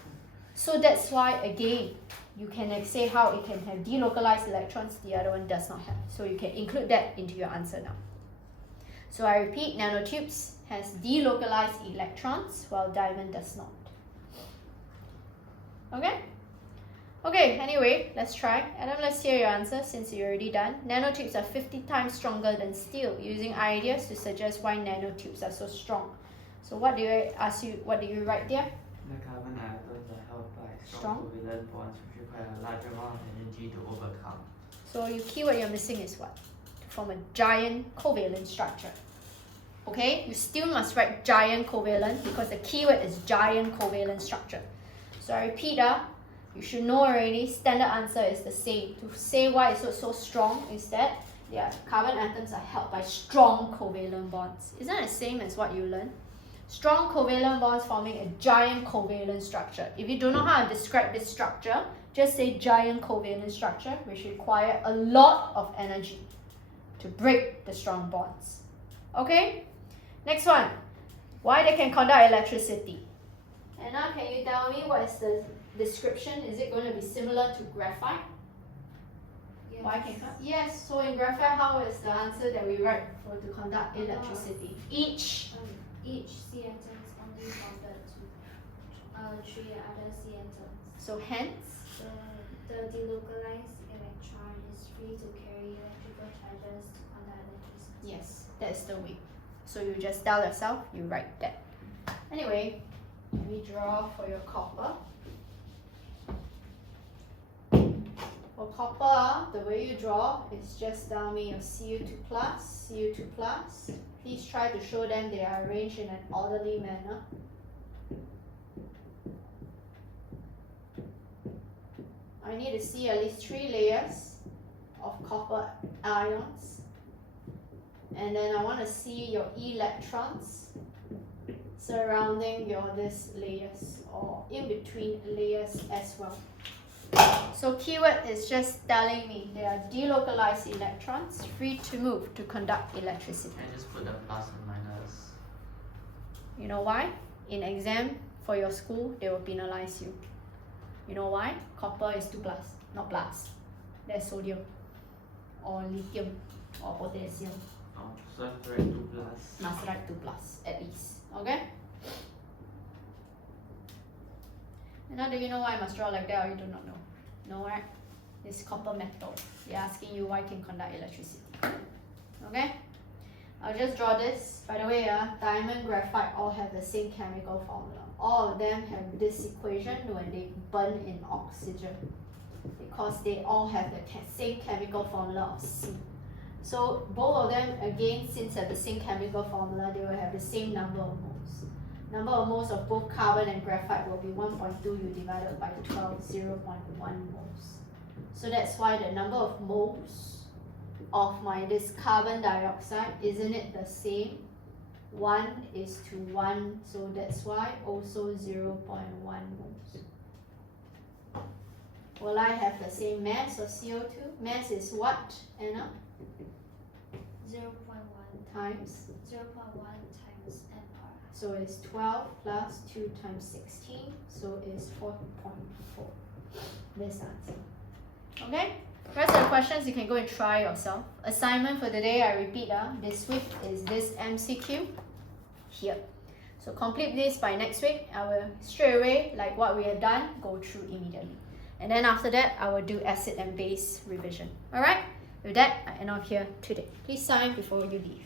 So that's why, again, you can say how it can have delocalized electrons, the other one does not have. So you can include that into your answer now. So I repeat, nanotubes has delocalized electrons, while diamond does not. Okay? Okay, anyway, let's try. Adam, let's hear your answer since you're already done. Nanotubes are 50 times stronger than steel, using ideas to suggest why nanotubes are so strong. So what do you write there? The carbon atoms are held by Strong. strong covalent bonds which require a large amount of energy to overcome. So your keyword you're missing is what? To form a giant covalent structure. Okay, you still must write giant covalent because the keyword is giant covalent structure. So I repeat, you should know already, standard answer is the same. To say why it's so strong is that their carbon atoms are held by strong covalent bonds. Isn't that the same as what you learned? Strong covalent bonds forming a giant covalent structure. If you don't know how to describe this structure, just say giant covalent structure, which require a lot of energy to break the strong bonds. Okay? Next one. Why they can conduct electricity? And now can you tell me what is the description? Is it going to be similar to graphite? Yes. Why can yes, so in graphite, how is the answer that we write for to conduct electricity? Each C atoms only bonded to 3 other C atoms. so hence The delocalized electron is free to carry electrical charges to conduct electricity. yes, that's the way. So you just tell yourself, you write that. Anyway, let me draw for your copper. For copper, the way you draw is just tell me your Cu2 plus, Cu2 plus. Please try to show them they are arranged in an orderly manner. I need to see at least 3 layers of copper ions. And then I want to see your electrons surrounding your these layers or in between layers as well. So keyword is just telling me there are delocalized electrons free to move to conduct electricity. And just put the plus and minus. You know why? In exam for your school, they will penalize you. You know why? Copper is 2+, not plus. That's sodium or lithium or potassium. Oh, so I have to write 2 plus. Must write 2+ at least. Okay? And now do you know why I must draw like that or you do not know? No, right? It's copper metal. They're asking you why it can conduct electricity. Okay? I'll just draw this. By the way, diamond, graphite all have the same chemical formula. All of them have this equation when they burn in oxygen. Because they all have the same chemical formula of C. So both of them, again, since they have the same chemical formula, they will have the same number of moles. Number of moles of both carbon and graphite will be 1.2 you divided by 12, 0.1 moles. So that's why the number of moles of this carbon dioxide, isn't it the same? 1:1, so that's why also 0.1 moles. Will I have the same mass of CO2? Mass is what, Anna? 0.1 Times. 0.1 times nr. So it's 12 plus 2 times 16, so it's 4.4. This answer. Okay? Rest of the questions you can go and try yourself. Assignment for the day, I repeat, this week is this MCQ here. So complete this by next week. I will straight away, like what we have done, go through immediately. And then after that, I will do acid and base revision. Alright? With that, I end off here today. Please sign before you leave.